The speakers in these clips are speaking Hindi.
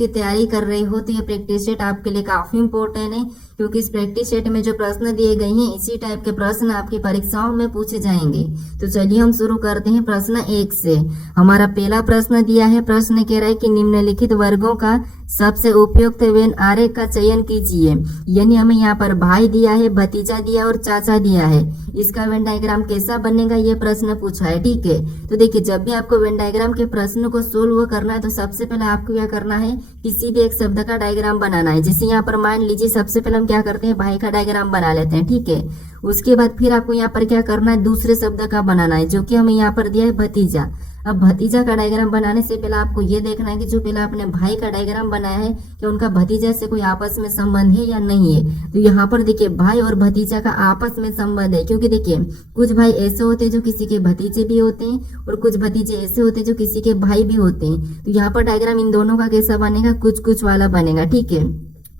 की तैयारी कर रहे हो तो ये प्रैक्टिस सेट आपके लिए काफी इंपॉर्टेंट है, क्योंकि इस प्रैक्टिस सेट में जो प्रश्न दिए गए हैं इसी टाइप के प्रश्न आपकी परीक्षाओं में पूछे जाएंगे। तो चलिए हम शुरू करते हैं प्रश्न 1 से। हमारा पहला प्रश्न दिया है, प्रश्न कह रहा है कि निम्नलिखित वर्गों का सबसे उपयुक्त वेन आरेख का चयन कीजिए। यानी हमें यहाँ पर भाई दिया है, भतीजा दिया और चाचा दिया है। इसका वेन डायग्राम कैसा बनेगा ये प्रश्न पूछा है। ठीक है, तो देखिए जब भी आपको वेन डायग्राम के प्रश्न को सोल्व करना है तो सबसे पहले आपको क्या करना है, किसी भी एक शब्द का डायग्राम बनाना है। जैसे यहाँ पर मान लीजिए सबसे पहले हम क्या करते हैं, भाई का डायग्राम बना लेते हैं। ठीक है, उसके बाद फिर आपको यहाँ पर क्या करना है, दूसरे शब्द का बनाना है, जो कि हमें यहाँ पर दिया है भतीजा। अब भतीजा का डायग्राम बनाने से पहले आपको ये देखना है कि जो पहले आपने भाई का डायग्राम बनाया है कि उनका भतीजा से कोई आपस में संबंध है या नहीं है। तो यहाँ पर देखिए भाई और भतीजा का आपस में संबंध है, क्योंकि देखिए कुछ भाई ऐसे होते हैं जो किसी के भतीजे भी होते हैं और कुछ भतीजे ऐसे होते हैं जो किसी के भाई भी होते हैं। तो यहाँ पर डायग्राम इन दोनों का कैसा बनेगा, कुछ कुछ वाला बनेगा। ठीक है,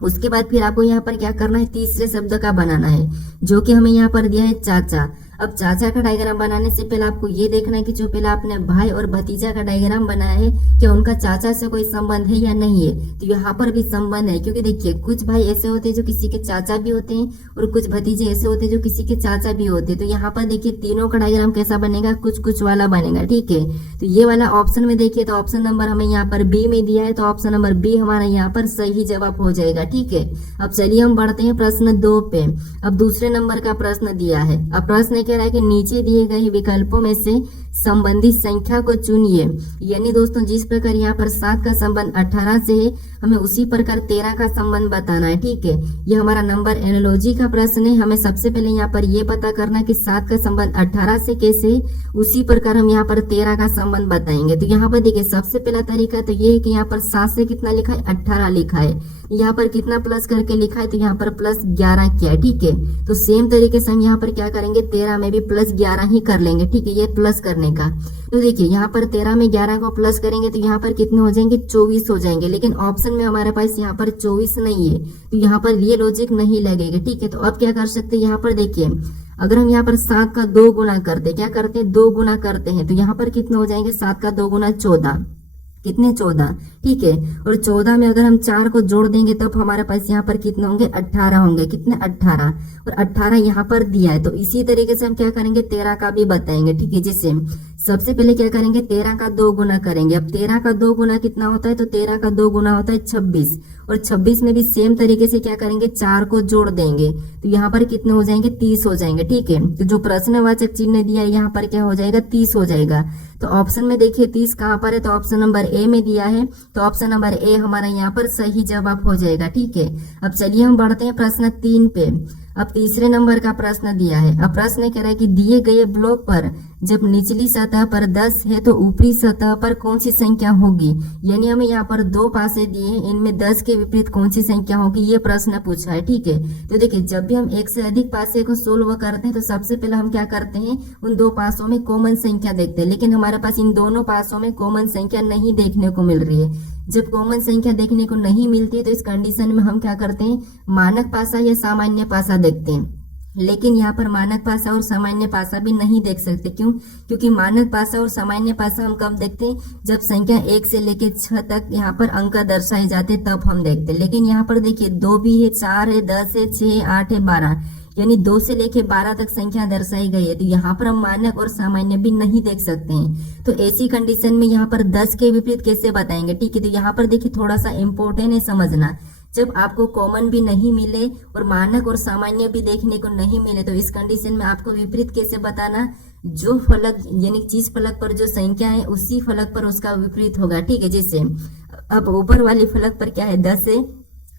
उसके बाद फिर आपको यहाँ पर क्या करना है, तीसरे शब्द का बनाना है, जो कि हमें यहाँ पर दिया है चाचा। अब चाचा का डायग्राम बनाने से पहले आपको ये देखना है कि जो पहले आपने भाई और भतीजा का डायग्राम बनाया है क्या उनका चाचा से कोई संबंध है या नहीं है। तो यहाँ पर भी संबंध है, क्योंकि देखिए कुछ भाई ऐसे होते हैं जो किसी के चाचा भी होते हैं और कुछ भतीजे ऐसे होते हैं जो किसी के चाचा भी होते हैं। तो यहाँ पर देखिए तीनों का डायग्राम कैसा बनेगा, कुछ कुछ वाला बनेगा। ठीक है, तो ये वाला ऑप्शन में देखिए तो ऑप्शन नंबर हमें यहाँ पर बी में दिया है, तो ऑप्शन नंबर बी हमारा यहाँ पर सही जवाब हो जाएगा। ठीक है, अब चलिए हम बढ़ते हैं प्रश्न 2 पे। अब दूसरे नंबर का प्रश्न दिया है। अब प्रश्न कह रहा है कि नीचे दिए गए विकल्पों में से संबंधित संख्या को चुनिए। यानी दोस्तों जिस प्रकार यहाँ पर 7 का संबंध 18 से है, हमें उसी प्रकार 13 का संबंध बताना है। ठीक है, ये हमारा नंबर एनालॉजी का प्रश्न है। हमें सबसे पहले यहाँ पर ये पता करना है कि 7 का संबंध 18 से कैसे, उसी प्रकार हम यहाँ पर 13 का संबंध बताएंगे। तो यहाँ पर देखिए सबसे पहला तरीका तो ये है कि यहाँ पर 7 से कितना लिखा है, 18 लिखा है। यहाँ पर कितना प्लस करके लिखा है, तो यहाँ पर प्लस 11 किया है। ठीक है, तो सेम तरीके से हम यहाँ पर क्या करेंगे, 13 में भी प्लस 11 ही कर लेंगे। ठीक है, ये प्लस करने का। तो देखिए यहाँ पर 13 में 11 को प्लस करेंगे तो यहाँ पर कितने हो जाएंगे, 24 हो जाएंगे। लेकिन ऑप्शन में हमारे पास यहाँ पर 24 नहीं है, तो यहाँ पर ये लॉजिक नहीं लगेगा। ठीक है, तो अब क्या कर सकते हैं, यहाँ पर देखिए अगर हम यहाँ पर 7 का 2 गुना करते, क्या करते हैं, 2 गुना करते हैं, तो यहाँ पर कितने हो जाएंगे, 7 का 2 गुना 14, कितने 14। ठीक है, और 14 में अगर हम 4 को जोड़ देंगे तब हमारे पास यहाँ पर कितने होंगे, 18 होंगे। कितने, 18, और 18 यहाँ पर दिया है। तो इसी तरीके से हम क्या करेंगे, 13 का भी बताएंगे। ठीक है, जिससे सबसे पहले क्या करेंगे, 13 का 2 गुना करेंगे। अब 13 का 2 गुना कितना होता है, तो 13 का 2 गुना होता है 26, और 26 में भी सेम तरीके से क्या करेंगे, 4 को जोड़ देंगे, तो यहाँ पर कितने हो जाएंगे, 30 हो जाएंगे। ठीक है, तो जो प्रश्नवाचक चिन्ह दिया है यहाँ पर क्या हो जाएगा, 30 हो जाएगा। तो ऑप्शन में देखिए 30 कहाँ पर है, तो ऑप्शन नंबर ए में दिया है, तो ऑप्शन नंबर ए हमारा यहाँ पर सही जवाब हो जाएगा। ठीक है, अब चलिए हम बढ़ते हैं प्रश्न 3 पे। अब तीसरे नंबर का प्रश्न दिया है। अब प्रश्न कह रहा है कि दिए गए ब्लॉक पर जब निचली सतह पर 10 है तो ऊपरी सतह पर कौन सी संख्या होगी। यानी हमें यहाँ पर 2 पासे दिए हैं, इनमें 10 के विपरीत कौन सी संख्या होगी, ये प्रश्न पूछा है। ठीक है, तो देखिए जब भी हम एक से अधिक पासे को सोल्व करते हैं तो सबसे पहले हम क्या करते हैं, उन 2 पासों में कॉमन संख्या देखते हैं। लेकिन हमारे पास इन दोनों पासों में कॉमन संख्या नहीं देखने को मिल रही है। जब कॉमन संख्या देखने को नहीं मिलती है तो इस कंडीशन में हम क्या करते हैं, मानक पासा या सामान्य पासा देखते हैं। लेकिन यहाँ पर मानक पासा और सामान्य पासा भी नहीं देख सकते। क्यों, क्योंकि मानक पासा और सामान्य पासा हम कब देखते हैं, जब संख्या 1 से लेकर 6 तक यहाँ पर अंक दर्शाए जाते तब हम देखते हैं। लेकिन यहाँ पर देखिए 2 भी है, 4 है, 10 है, 6, 8 है, 12, यानी 2 से लेके 12 तक संख्या दर्शाई गई है। तो यहाँ पर हम मानक और सामान्य भी नहीं देख सकते हैं। तो ऐसी कंडीशन में यहाँ पर 10 के विपरीत कैसे बताएंगे। ठीक है, तो यहाँ पर देखिए थोड़ा सा इम्पोर्टेंट है समझना। जब आपको कॉमन भी नहीं मिले और मानक और सामान्य भी देखने को नहीं मिले तो इस कंडीशन में आपको विपरीत कैसे बताना, जो फलक यानी जिस फलक पर जो संख्या है उसी फलक पर उसका विपरीत होगा। ठीक है, जैसे अब ऊपर वाली फलक पर क्या है, 10 है,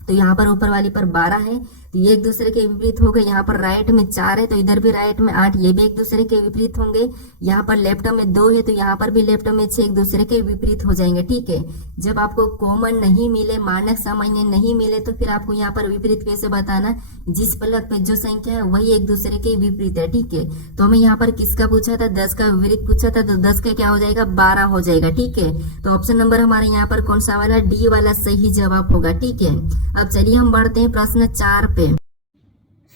तो यहाँ पर ऊपर वाली पर 12 है, तो ये एक दूसरे के विपरीत हो गए। यहाँ पर राइट में 4 है तो इधर भी राइट में 8, ये भी एक दूसरे के विपरीत होंगे। यहाँ पर लेफ्ट में 2 है तो यहाँ पर भी लेफ्ट में 6 एक दूसरे के विपरीत हो जाएंगे। ठीक है, जब आपको कॉमन नहीं मिले, मानक सामान्य नहीं मिले तो फिर आपको यहाँ पर विपरीत कैसे बताना, जिस फलक पे जो संख्या है वही एक दूसरे के विपरीत है। ठीक है, तो हमें यहाँ पर किसका पूछा था, 10 का विपरीत पूछा था, तो 10 का क्या हो जाएगा, 12 हो जाएगा। ठीक है, तो ऑप्शन नंबर हमारे यहाँ पर कौन सा वाला, डी वाला सही जवाब होगा। ठीक है, अब चलिए हम बढ़ते हैं प्रश्न 4 पे।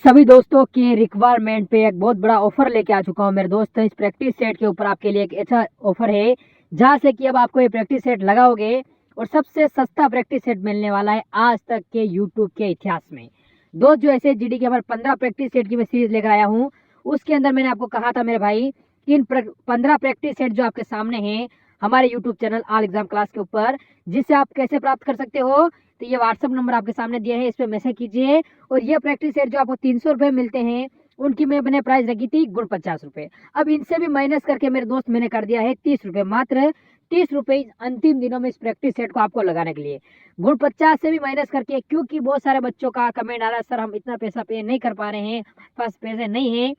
सभी दोस्तों की रिक्वायरमेंट पे एक बहुत बड़ा ऑफर लेके आ चुका हूँ मेरे दोस्त। इस प्रैक्टिस सेट के ऊपर आपके लिए एक अच्छा ऑफर है, जहाँ से कि अब आपको ये प्रैक्टिस सेट लगाओगे और सबसे सस्ता प्रैक्टिस सेट मिलने वाला है आज तक के यूट्यूब के इतिहास में। दोस्त जो ऐसे जीडी के हमारे 15 प्रैक्टिस सेट की मैं सीरीज लेकर आया हूँ, उसके अंदर मैंने आपको कहा था मेरे भाई कि इन 15 प्रैक्टिस सेट जो आपके सामने हैं हमारे YouTube channel all exam class के ऊपर, जिससे आप कैसे प्राप्त कर सकते हो, तो ये व्हाट्सअप नंबर आपके सामने दिया है, इस पर मैसेज कीजिए। और ये प्रैक्टिस सेट जो आपको 300 रुपये मिलते हैं, उनकी मैंने प्राइस रखी थी गुण 50 रुपये। अब इनसे भी माइनस करके मेरे दोस्त मैंने कर दिया है 30 रुपये, मात्र 30 रुपये अंतिम दिनों में इस प्रैक्टिस सेट को आपको लगाने के लिए। गुण 50 से भी माइनस करके, क्योंकि बहुत सारे बच्चों का कमेंट आ रहा है सर हम इतना पैसा पे नहीं कर पा रहे हैं, पास पैसे नहीं है,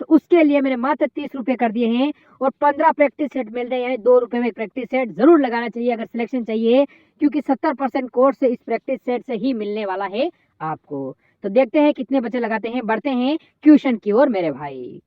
तो उसके लिए मैंने मात्र 30 रुपये कर दिए हैं और 15 प्रैक्टिस सेट मिल रहे हैं, यानी 2 रुपये में प्रैक्टिस सेट जरूर लगाना चाहिए अगर सिलेक्शन चाहिए, क्योंकि 70% कोर्स इस प्रैक्टिस सेट से ही मिलने वाला है आपको। तो देखते हैं कितने बच्चे लगाते हैं, बढ़ते हैं क्वेश्चन की ओर मेरे भाई।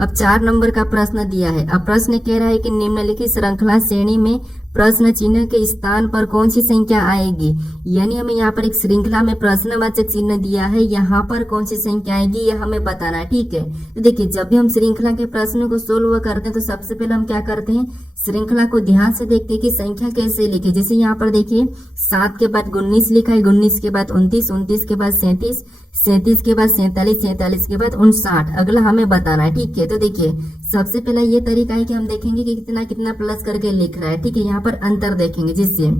अब 4 नंबर का प्रश्न दिया है। अब प्रश्न कह रहा है कि निम्नलिखित श्रृंखला श्रेणी में प्रश्न चिन्ह के स्थान पर कौन सी संख्या आएगी, यानी हमें यहाँ पर एक श्रृंखला में प्रश्नवाचक चिन्ह दिया है, यहाँ पर कौन सी संख्या आएगी यह हमें बताना है। ठीक है, तो देखिए जब भी हम श्रृंखला के प्रश्न को सोल्व करते हैं तो सबसे पहले हम क्या करते हैं, श्रृंखला को ध्यान से देखते हैं कि संख्या कैसे लिखे। जैसे यहाँ पर देखिए 7 के बाद 19 लिखा है, 19 के बाद 29, 29 के बाद 37, 37 के बाद 47, 47 के बाद 59, अगला हमें बताना है। ठीक है, तो देखिए सबसे पहला ये तरीका है कि हम देखेंगे कि कितना कितना प्लस करके लिख रहा है। ठीक है, यहाँ पर अंतर देखेंगे, जिससे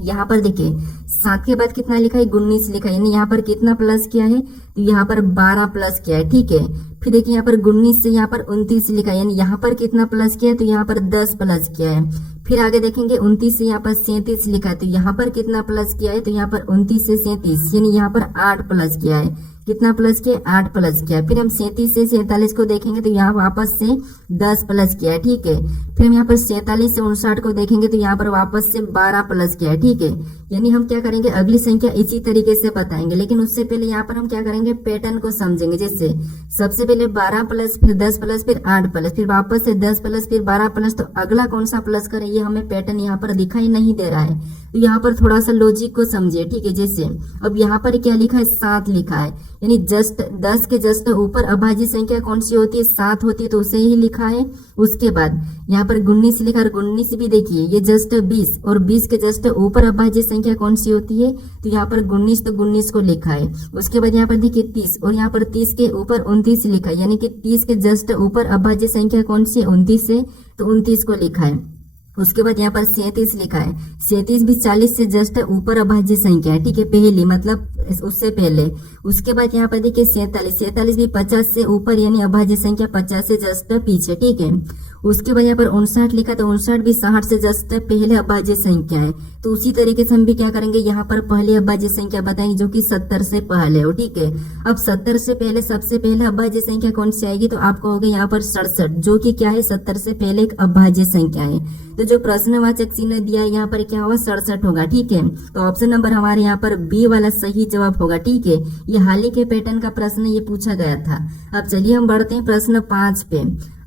यहाँ पर देखिए 7 के बाद कितना लिखा है, 19 लिखा है, यानी यहाँ पर कितना प्लस किया है, तो यहाँ पर 12 प्लस किया है। ठीक है, फिर देखिए यहाँ पर 19 से यहाँ पर 29 लिखा है, यानी यहाँ पर कितना प्लस किया है, तो यहाँ पर 10 प्लस किया है। फिर आगे देखेंगे 29 से यहाँ पर 37 लिखा है, तो यहाँ पर कितना प्लस किया है, तो यहाँ पर 29 से 37 यानी यहाँ पर 8 प्लस किया है। कितना प्लस किया, 8 प्लस किया। फिर हम 37 से 47 को देखेंगे तो यहाँ वापस से 10 प्लस किया है। ठीक है, फिर हम यहाँ पर 47 से 59 को देखेंगे तो यहाँ पर वापस से 12 प्लस किया है। ठीक है, यानी हम क्या करेंगे, अगली संख्या इसी तरीके से बताएंगे, लेकिन उससे पहले यहाँ पर हम क्या करेंगे, पैटर्न को समझेंगे। जैसे सबसे पहले 12 प्लस, फिर 10 प्लस, फिर 8 प्लस, फिर वापस से 10 प्लस, फिर 12 प्लस, तो अगला कौन सा प्लस करें ये हमें पैटर्न यहाँ पर दिखाई नहीं दे रहा है, तो यहाँ पर थोड़ा सा लॉजिक को समझिए। ठीक है, जैसे अब यहाँ पर क्या लिखा है, 7 लिखा है, यानी जस्ट 10 के जस्ट ऊपर अभाज्य संख्या कौन सी होती है, 7 होती है, तो उसे ही लिखा है। उसके बाद यहाँ पर 19 लिखा है, 19 भी देखिए ये जस्ट 20 और 20 के जस्ट ऊपर अभाज्य संख्या कौन सी होती है, तो यहाँ पर 19, तो 19 को लिखा है। उसके बाद यहाँ पर देखिए 30 और यहाँ पर 30 के ऊपर 29 लिखा है, यानी कि 30 के जस्ट ऊपर अभाज्य संख्या कौन सी है, 29 है, तो 29 को लिखा है। उसके बाद यहाँ पर 37 लिखा है, 37 भी 40 से जस्ट ऊपर अभाज्य संख्या है। ठीक है, पहली मतलब उससे पहले। उसके बाद यहाँ पर देखिए 47 भी 50 से ऊपर यानी अभाज्य संख्या 50 से जस्ट पीछे। ठीक है, उसके बाद यहाँ पर 59 लिखा, तो 59 भी 60 से जस्ट पहले अभाज्य संख्या है। तो उसी तरीके से हम भी क्या करेंगे, यहाँ पर पहले अभाज्य संख्या बताएंगे जो कि 70 से पहले हो। ठीक है, अब 70 से पहले सबसे पहले अभाज्य संख्या कौन सी आएगी, तो आपको होगा यहाँ पर 67, जो कि क्या है 70 से पहले एक अभाज्य संख्या है। तो जो प्रश्नवाचक चिन्ह दिया है यहाँ पर क्या होगा, 67 होगा। ठीक है, तो ऑप्शन नंबर हमारे यहाँ पर बी वाला सही जवाब होगा। ठीक है, ये हाल ही के पैटर्न का प्रश्न ये पूछा गया था। अब चलिए हम बढ़ते हैं प्रश्न 5 पे।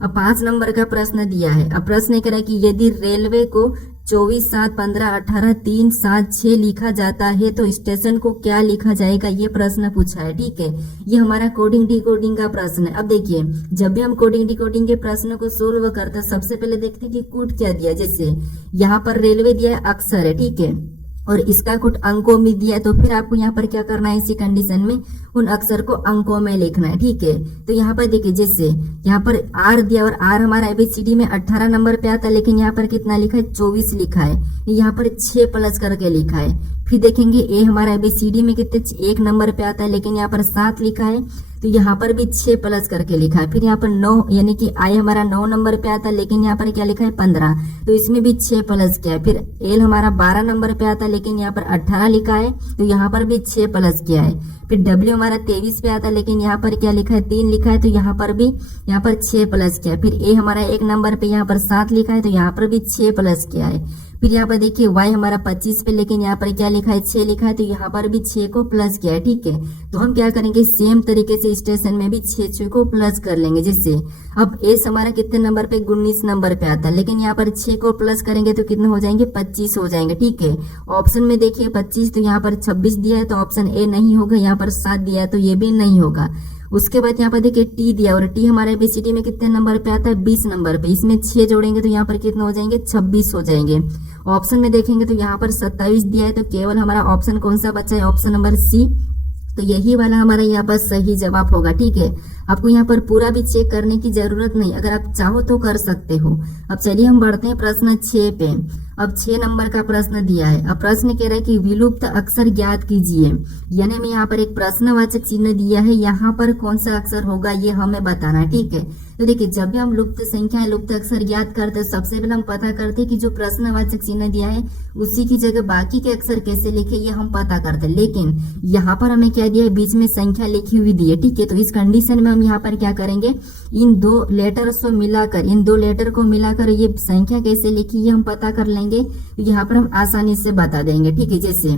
अब 5 नंबर का प्रश्न दिया है। अब प्रश्न कह रहा है कि यदि रेलवे को 24, 7, 15, 18, 3, 7, 6 लिखा जाता है तो स्टेशन को क्या लिखा जाएगा, ये प्रश्न पूछा है। ठीक है, ये हमारा कोडिंग डिकोडिंग का प्रश्न है। अब देखिए जब भी हम कोडिंग डिकोडिंग के प्रश्न को सोल्व करते हैं सबसे पहले देखते हैं कि कोड क्या दिया। जैसे यहाँ पर रेलवे दिया है, अक्षर है। ठीक है, और इसका कुछ अंकों में दिया है, तो फिर आपको यहाँ पर क्या करना है, इसी कंडीशन में उन अक्षर को अंकों में लिखना है। ठीक है, तो यहाँ पर देखिए जैसे यहाँ पर आर दिया और आर हमारा एबीसीडी में 18 नंबर पे आता है, लेकिन यहाँ पर कितना लिखा है, 24 लिखा है, यहाँ पर 6 प्लस करके लिखा है। फिर देखेंगे ए हमारा एबीसीडी में कितने 1 नंबर पे आता है, लेकिन यहाँ पर 7 लिखा है, तो यहाँ पर भी 6 प्लस करके लिखा है। फिर यहाँ पर 9 यानी कि आई हमारा 9 नंबर पे आता है, लेकिन यहाँ पर क्या लिखा है 15, तो इसमें भी 6 प्लस किया है। फिर एल हमारा 12 नंबर पे आता है, लेकिन यहाँ पर 18 लिखा है, तो यहाँ पर भी 6 प्लस किया है। फिर डब्ल्यू हमारा 23 पे आता है, लेकिन यहाँ पर क्या लिखा है 3 लिखा है, तो यहाँ पर भी यहाँ पर 6 प्लस किया है। फिर ए हमारा 1 नंबर पे यहाँ पर 7 लिखा है, तो यहाँ पर भी 6 प्लस किया है। फिर यहाँ पर देखिए y हमारा 25 पे, लेकिन यहाँ पर क्या लिखा है 6 लिखा है, तो यहाँ पर भी 6 को प्लस किया है। ठीक है, तो हम क्या करेंगे सेम तरीके से स्टेशन में भी 6 को प्लस कर लेंगे। जिससे अब एस हमारा कितने नंबर पे 19 नंबर पे आता है, लेकिन यहाँ पर 6 को प्लस करेंगे तो कितने हो जाएंगे 25 हो जाएंगे। ठीक है, ऑप्शन में देखिए 25, तो यहाँ पर 26 दिया है, तो ऑप्शन ए नहीं होगा। यहाँ पर 7 दिया है, तो ये भी नहीं होगा। उसके बाद यहाँ पर देखिए टी दिया और टी हमारे एबीसीडी में कितने नंबर पे आता है 20 नंबर पे। इसमें 6 जोड़ेंगे तो यहाँ पर कितने हो जाएंगे 26 हो जाएंगे। ऑप्शन में देखेंगे तो यहाँ पर 27 दिया है, तो केवल हमारा ऑप्शन कौन सा बचा है, ऑप्शन नंबर सी। तो यही वाला हमारा यहाँ पर सही जवाब होगा। ठीक है, आपको यहाँ पर पूरा भी चेक करने की जरूरत नहीं, अगर आप चाहो तो कर सकते हो। अब चलिए हम बढ़ते हैं प्रश्न 6 पे। अब 6 नंबर का प्रश्न दिया है। अब प्रश्न कह रहा है कि विलुप्त अक्षर ज्ञात कीजिए, यानी हमें यहाँ पर एक प्रश्नवाचक चिन्ह दिया है, यहाँ पर कौन सा अक्षर होगा ये हमें बताना है। ठीक है, तो देखिए जब भी हम लुप्त संख्या लुप्त अक्षर ज्ञात करते हैं सबसे पहले हम पता करते हैं कि जो प्रश्नवाचक चिन्ह दिया है उसी की जगह बाकी के अक्षर कैसे लिखे ये हम पता करते हैं। लेकिन यहाँ पर हमें क्या दिया है, बीच में संख्या लिखी हुई दी है। ठीक है, तो इस कंडीशन में हम यहाँ पर क्या करेंगे, इन दो लेटर्स को मिलाकर, इन दो लेटर को मिलाकर ये संख्या कैसे लिखी ये हम पता कर लेंगे। तो यहाँ पर हम आसानी से बता देंगे। ठीक है, जैसे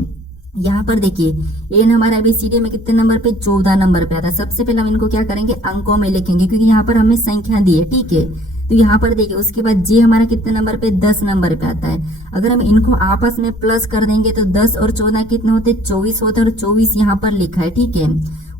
यहाँ पर देखिए एन हमारा एबीसीडी में कितने नंबर पे 14 नंबर पे आता है। सबसे पहले हम इनको क्या करेंगे, अंकों में लिखेंगे, क्योंकि यहाँ पर हमें संख्या दी है। ठीक है, तो यहाँ पर देखिए उसके बाद जे हमारा कितने नंबर पे 10 नंबर पे आता है। अगर हम इनको आपस में प्लस कर देंगे तो 10 और 14 कितने होते, 24 होते, और 24 यहाँ पर लिखा है। ठीक है,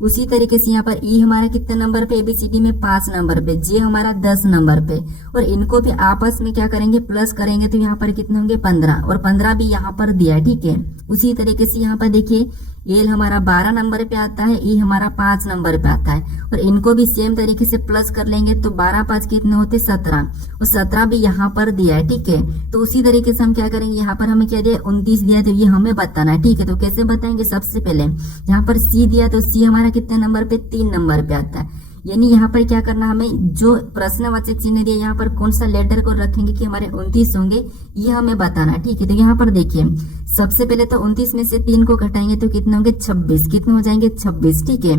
उसी तरीके से यहाँ पर ई हमारा कितने नंबर पे एबीसीडी में 5 नंबर पे, जे हमारा 10 नंबर पे, और इनको भी आपस में क्या करेंगे, प्लस करेंगे तो यहाँ पर कितने होंगे 15, और 15 भी यहाँ पर दिया है। ठीक है, उसी तरीके से यहाँ पर देखिए एल हमारा 12 नंबर पे आता है, ई हमारा 5 नंबर पे आता है, और इनको भी सेम तरीके से प्लस कर लेंगे तो 12 5 कितने होते 17, और 17 भी यहाँ पर दिया है। ठीक है, तो उसी तरीके से हम क्या करेंगे, यहाँ पर हमें क्या दिया 29 दिया है, तो ये हमें बताना है। ठीक है, तो कैसे बताएंगे, सबसे पहले यहाँ पर सी दिया तो सी हमारा कितने नंबर पे 3 नंबर पे आता है। यानी यहाँ पर क्या करना, हमें जो प्रश्नवाचक चिन्ह दिया यहाँ पर कौन सा लेटर को रखेंगे कि हमारे 29 होंगे ये हमें बताना है। ठीक है, तो यहाँ पर देखिए सबसे पहले तो 29 में से 3 को घटाएंगे तो कितने होंगे 26, कितने हो जाएंगे 26। ठीक है,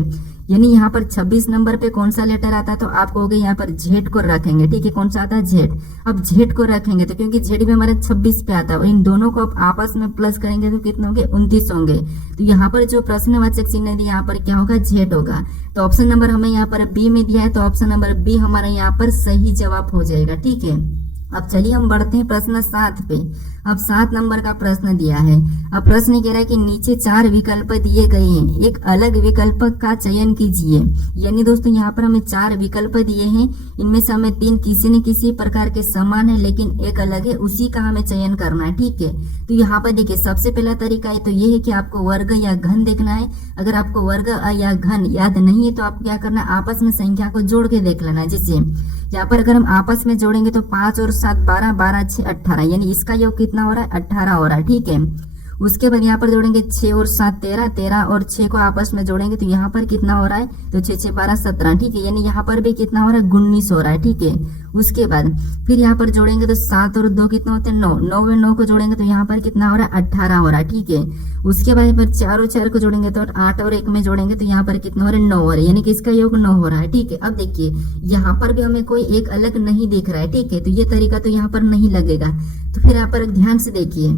यानी यहाँ पर 26 नंबर पे कौन सा लेटर आता है, तो आपको हो गया यहाँ पर जेड को रखेंगे। ठीक है, कौन सा आता है जेड। अब जेड को रखेंगे तो क्योंकि जेड भी हमारे 26 पे आता है, और इन दोनों को आप आपस में प्लस करेंगे तो कितने होंगे 29 होंगे। तो यहाँ पर जो प्रश्नवाचक चिन्ह दिया यहाँ पर क्या होगा, जेड होगा। तो ऑप्शन नंबर हमें यहाँ पर बी में दिया है, तो ऑप्शन नंबर बी हमारा यहाँ पर सही जवाब हो जाएगा। ठीक है, अब चलिए हम बढ़ते हैं प्रश्न 7 पे। अब 7 नंबर का प्रश्न दिया है। अब प्रश्न कह रहा है कि नीचे 4 विकल्प दिए गए हैं, एक अलग विकल्प का चयन कीजिए। यानी दोस्तों यहाँ पर हमें 4 विकल्प दिए हैं, इनमें से हमें 3 किसी न किसी प्रकार के समान है लेकिन एक अलग है, उसी का हमें चयन करना है। ठीक है, तो यहाँ पर देखिए सबसे पहला तरीका है तो ये है कि आपको वर्ग या घन देखना है। अगर आपको वर्ग या घन याद नहीं है तो आपको क्या करना है, आपस में संख्या को जोड़ के देख लेना है। जैसे यहाँ पर अगर हम आपस में जोड़ेंगे तो 5 और 7 12, 12 6 18, यानी इसका योग कितना हो रहा है 18 हो रहा है। ठीक है, उसके बाद यहाँ पर जोड़ेंगे 6 और 7 13, 13 और 6 को आपस में जोड़ेंगे तो यहाँ पर कितना हो रहा है, तो 6 6 12 17। ठीक है, यानी यहाँ पर भी कितना हो रहा है 19 हो रहा है। ठीक है, उसके बाद फिर यहाँ पर जोड़ेंगे तो 7 और 2 कितना होते हैं 9, 9 और 9 को जोड़ेंगे तो यहाँ पर कितना हो रहा है 18 हो रहा है। ठीक है, उसके बाद फिर 4 और 4 को जोड़ेंगे तो 8 और 1 में जोड़ेंगे तो यहाँ पर कितना हो रहा है 9 हो रहा है, यानी कि इसका योग 9 हो रहा है। ठीक है, अब देखिए यहाँ पर भी हमें कोई एक अलग नहीं दिख रहा है। ठीक है, तो ये तरीका तो यहाँ पर नहीं लगेगा। तो फिर यहाँ पर ध्यान से देखिए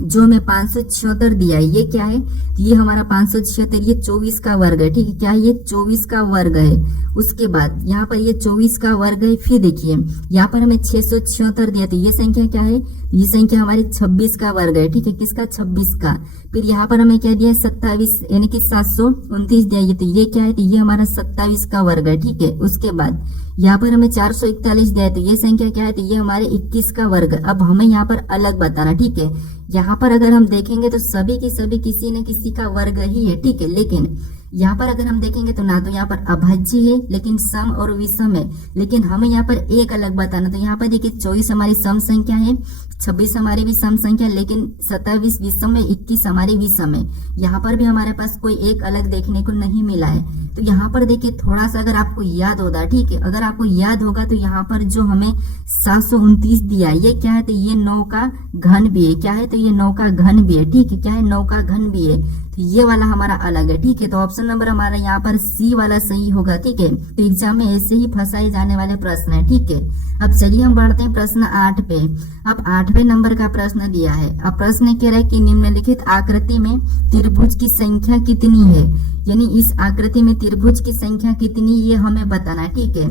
जो हमें 576 दिया है ये क्या है, तो ये हमारा 576 ये 24 का वर्ग है। ठीक है, क्या है ये 24 का वर्ग है। उसके बाद यहाँ पर ये 24 का वर्ग है। फिर देखिए यहाँ पर हमें 676 दिया, तो ये संख्या क्या है, ये संख्या हमारी 26 का वर्ग है। ठीक है, किसका 26 का। फिर यहाँ पर हमें क्या दिया है 27, यानी कि 729 दिया है, तो ये क्या है, तो ये हमारा 27 का वर्ग है। ठीक है, उसके बाद यहाँ पर हमें 441 दिया है, तो ये संख्या क्या है, तो ये हमारे 21 का वर्ग। अब हमें यहाँ पर अलग बताना। ठीक है, यहाँ पर अगर हम देखेंगे तो सभी की सभी किसी न किसी का वर्ग ही है। ठीक है, लेकिन यहाँ पर अगर हम देखेंगे तो ना तो यहाँ पर अभाज्य है लेकिन सम और विषम है, लेकिन हमें यहाँ पर एक अलग बताना। तो यहाँ पर देखिए 24 हमारी सम संख्या है, 26 हमारी भी सम संख्या, लेकिन 27 विषम है, 21 हमारी विषम है। यहाँ पर भी हमारे पास कोई एक अलग देखने को नहीं मिला है। तो यहाँ पर देखिए थोड़ा सा अगर आपको याद होगा, ठीक है, अगर आपको याद होगा तो यहाँ पर जो हमें 729 दिया है ये क्या है, तो ये 9 का घन भी है। क्या है, तो ये 9 का घन भी है। ठीक है, क्या है 9 का घन भी है, तो ये वाला हमारा अलग है। ठीक है, तो ऑप्शन नंबर हमारा यहाँ पर सी वाला सही होगा। ठीक है, तो एग्जाम में ऐसे ही फंसाए जाने वाले प्रश्न है। ठीक है, अब चलिए हम बढ़ते हैं प्रश्न 8 पे। अब 8वें नंबर का प्रश्न दिया है। अब प्रश्न कह रहा है कि निम्नलिखित आकृति में त्रिभुज की संख्या कितनी है, यानी इस आकृति में त्रिभुज की संख्या कितनी ये हमें बताना है। ठीक है,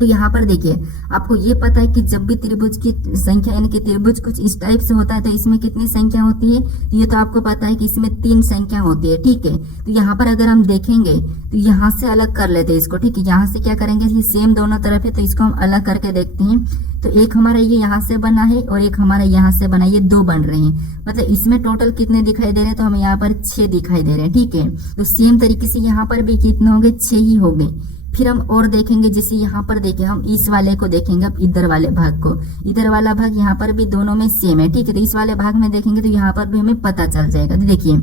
तो यहाँ पर देखिए आपको ये पता है कि जब भी त्रिभुज की संख्या यानी कि त्रिभुज कुछ इस टाइप से होता है तो इसमें कितनी संख्या होती है, तो ये तो आपको पता है कि इसमें 3 संख्या होती है। ठीक है, तो यहाँ पर अगर हम देखेंगे तो यहाँ से अलग कर लेते हैं इसको। ठीक है, यहाँ से क्या करेंगे, ये सेम दोनों तरफ है तो इसको हम अलग करके देखते हैं। तो एक हमारा ये यहाँ से बना है और एक हमारा यहाँ से बना है, ये 2 बन रहे हैं। मतलब इसमें टोटल कितने दिखाई दे रहे हैं, तो हमें यहाँ पर 6 दिखाई दे रहे हैं। ठीक है, तो सेम तरीके से यहाँ पर भी कितने होंगे, 6 ही हो गए। फिर हम और देखेंगे, जैसे यहाँ पर देखिए हम इस वाले को देखेंगे, अब इधर वाले भाग को, इधर वाला भाग यहाँ पर भी दोनों में सेम है। ठीक है, तो इस वाले भाग में देखेंगे तो यहाँ पर भी हमें पता चल जाएगा। तो देखिए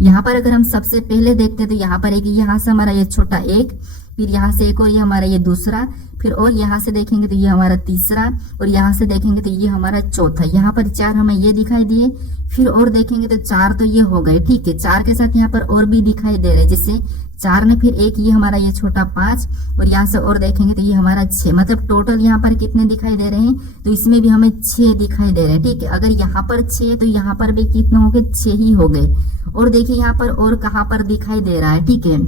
यहाँ पर अगर हम सबसे पहले देखते हैं तो यहाँ पर एक यहाँ से हमारा ये छोटा एक, फिर यहाँ से एक और ये हमारा ये दूसरा, फिर और यहाँ से देखेंगे तो ये हमारा तीसरा, और यहाँ से देखेंगे तो ये हमारा चौथा। यहाँ पर 4 हमें ये दिखाई दिए, फिर और देखेंगे तो 4 तो ये हो गए। ठीक है, 4 के साथ यहाँ पर और भी दिखाई दे रहे, जैसे 4 ने फिर एक ये हमारा ये छोटा 5, और यहाँ से और देखेंगे तो ये हमारा 6। मतलब टोटल यहाँ पर कितने दिखाई दे रहे हैं, तो इसमें भी हमें 6 दिखाई दे रहे हैं। ठीक है, अगर यहाँ पर 6 है तो यहाँ पर भी कितने हो गए, 6 ही हो गए। और देखिए यहाँ पर और कहाँ पर दिखाई दे रहा है। ठीक है,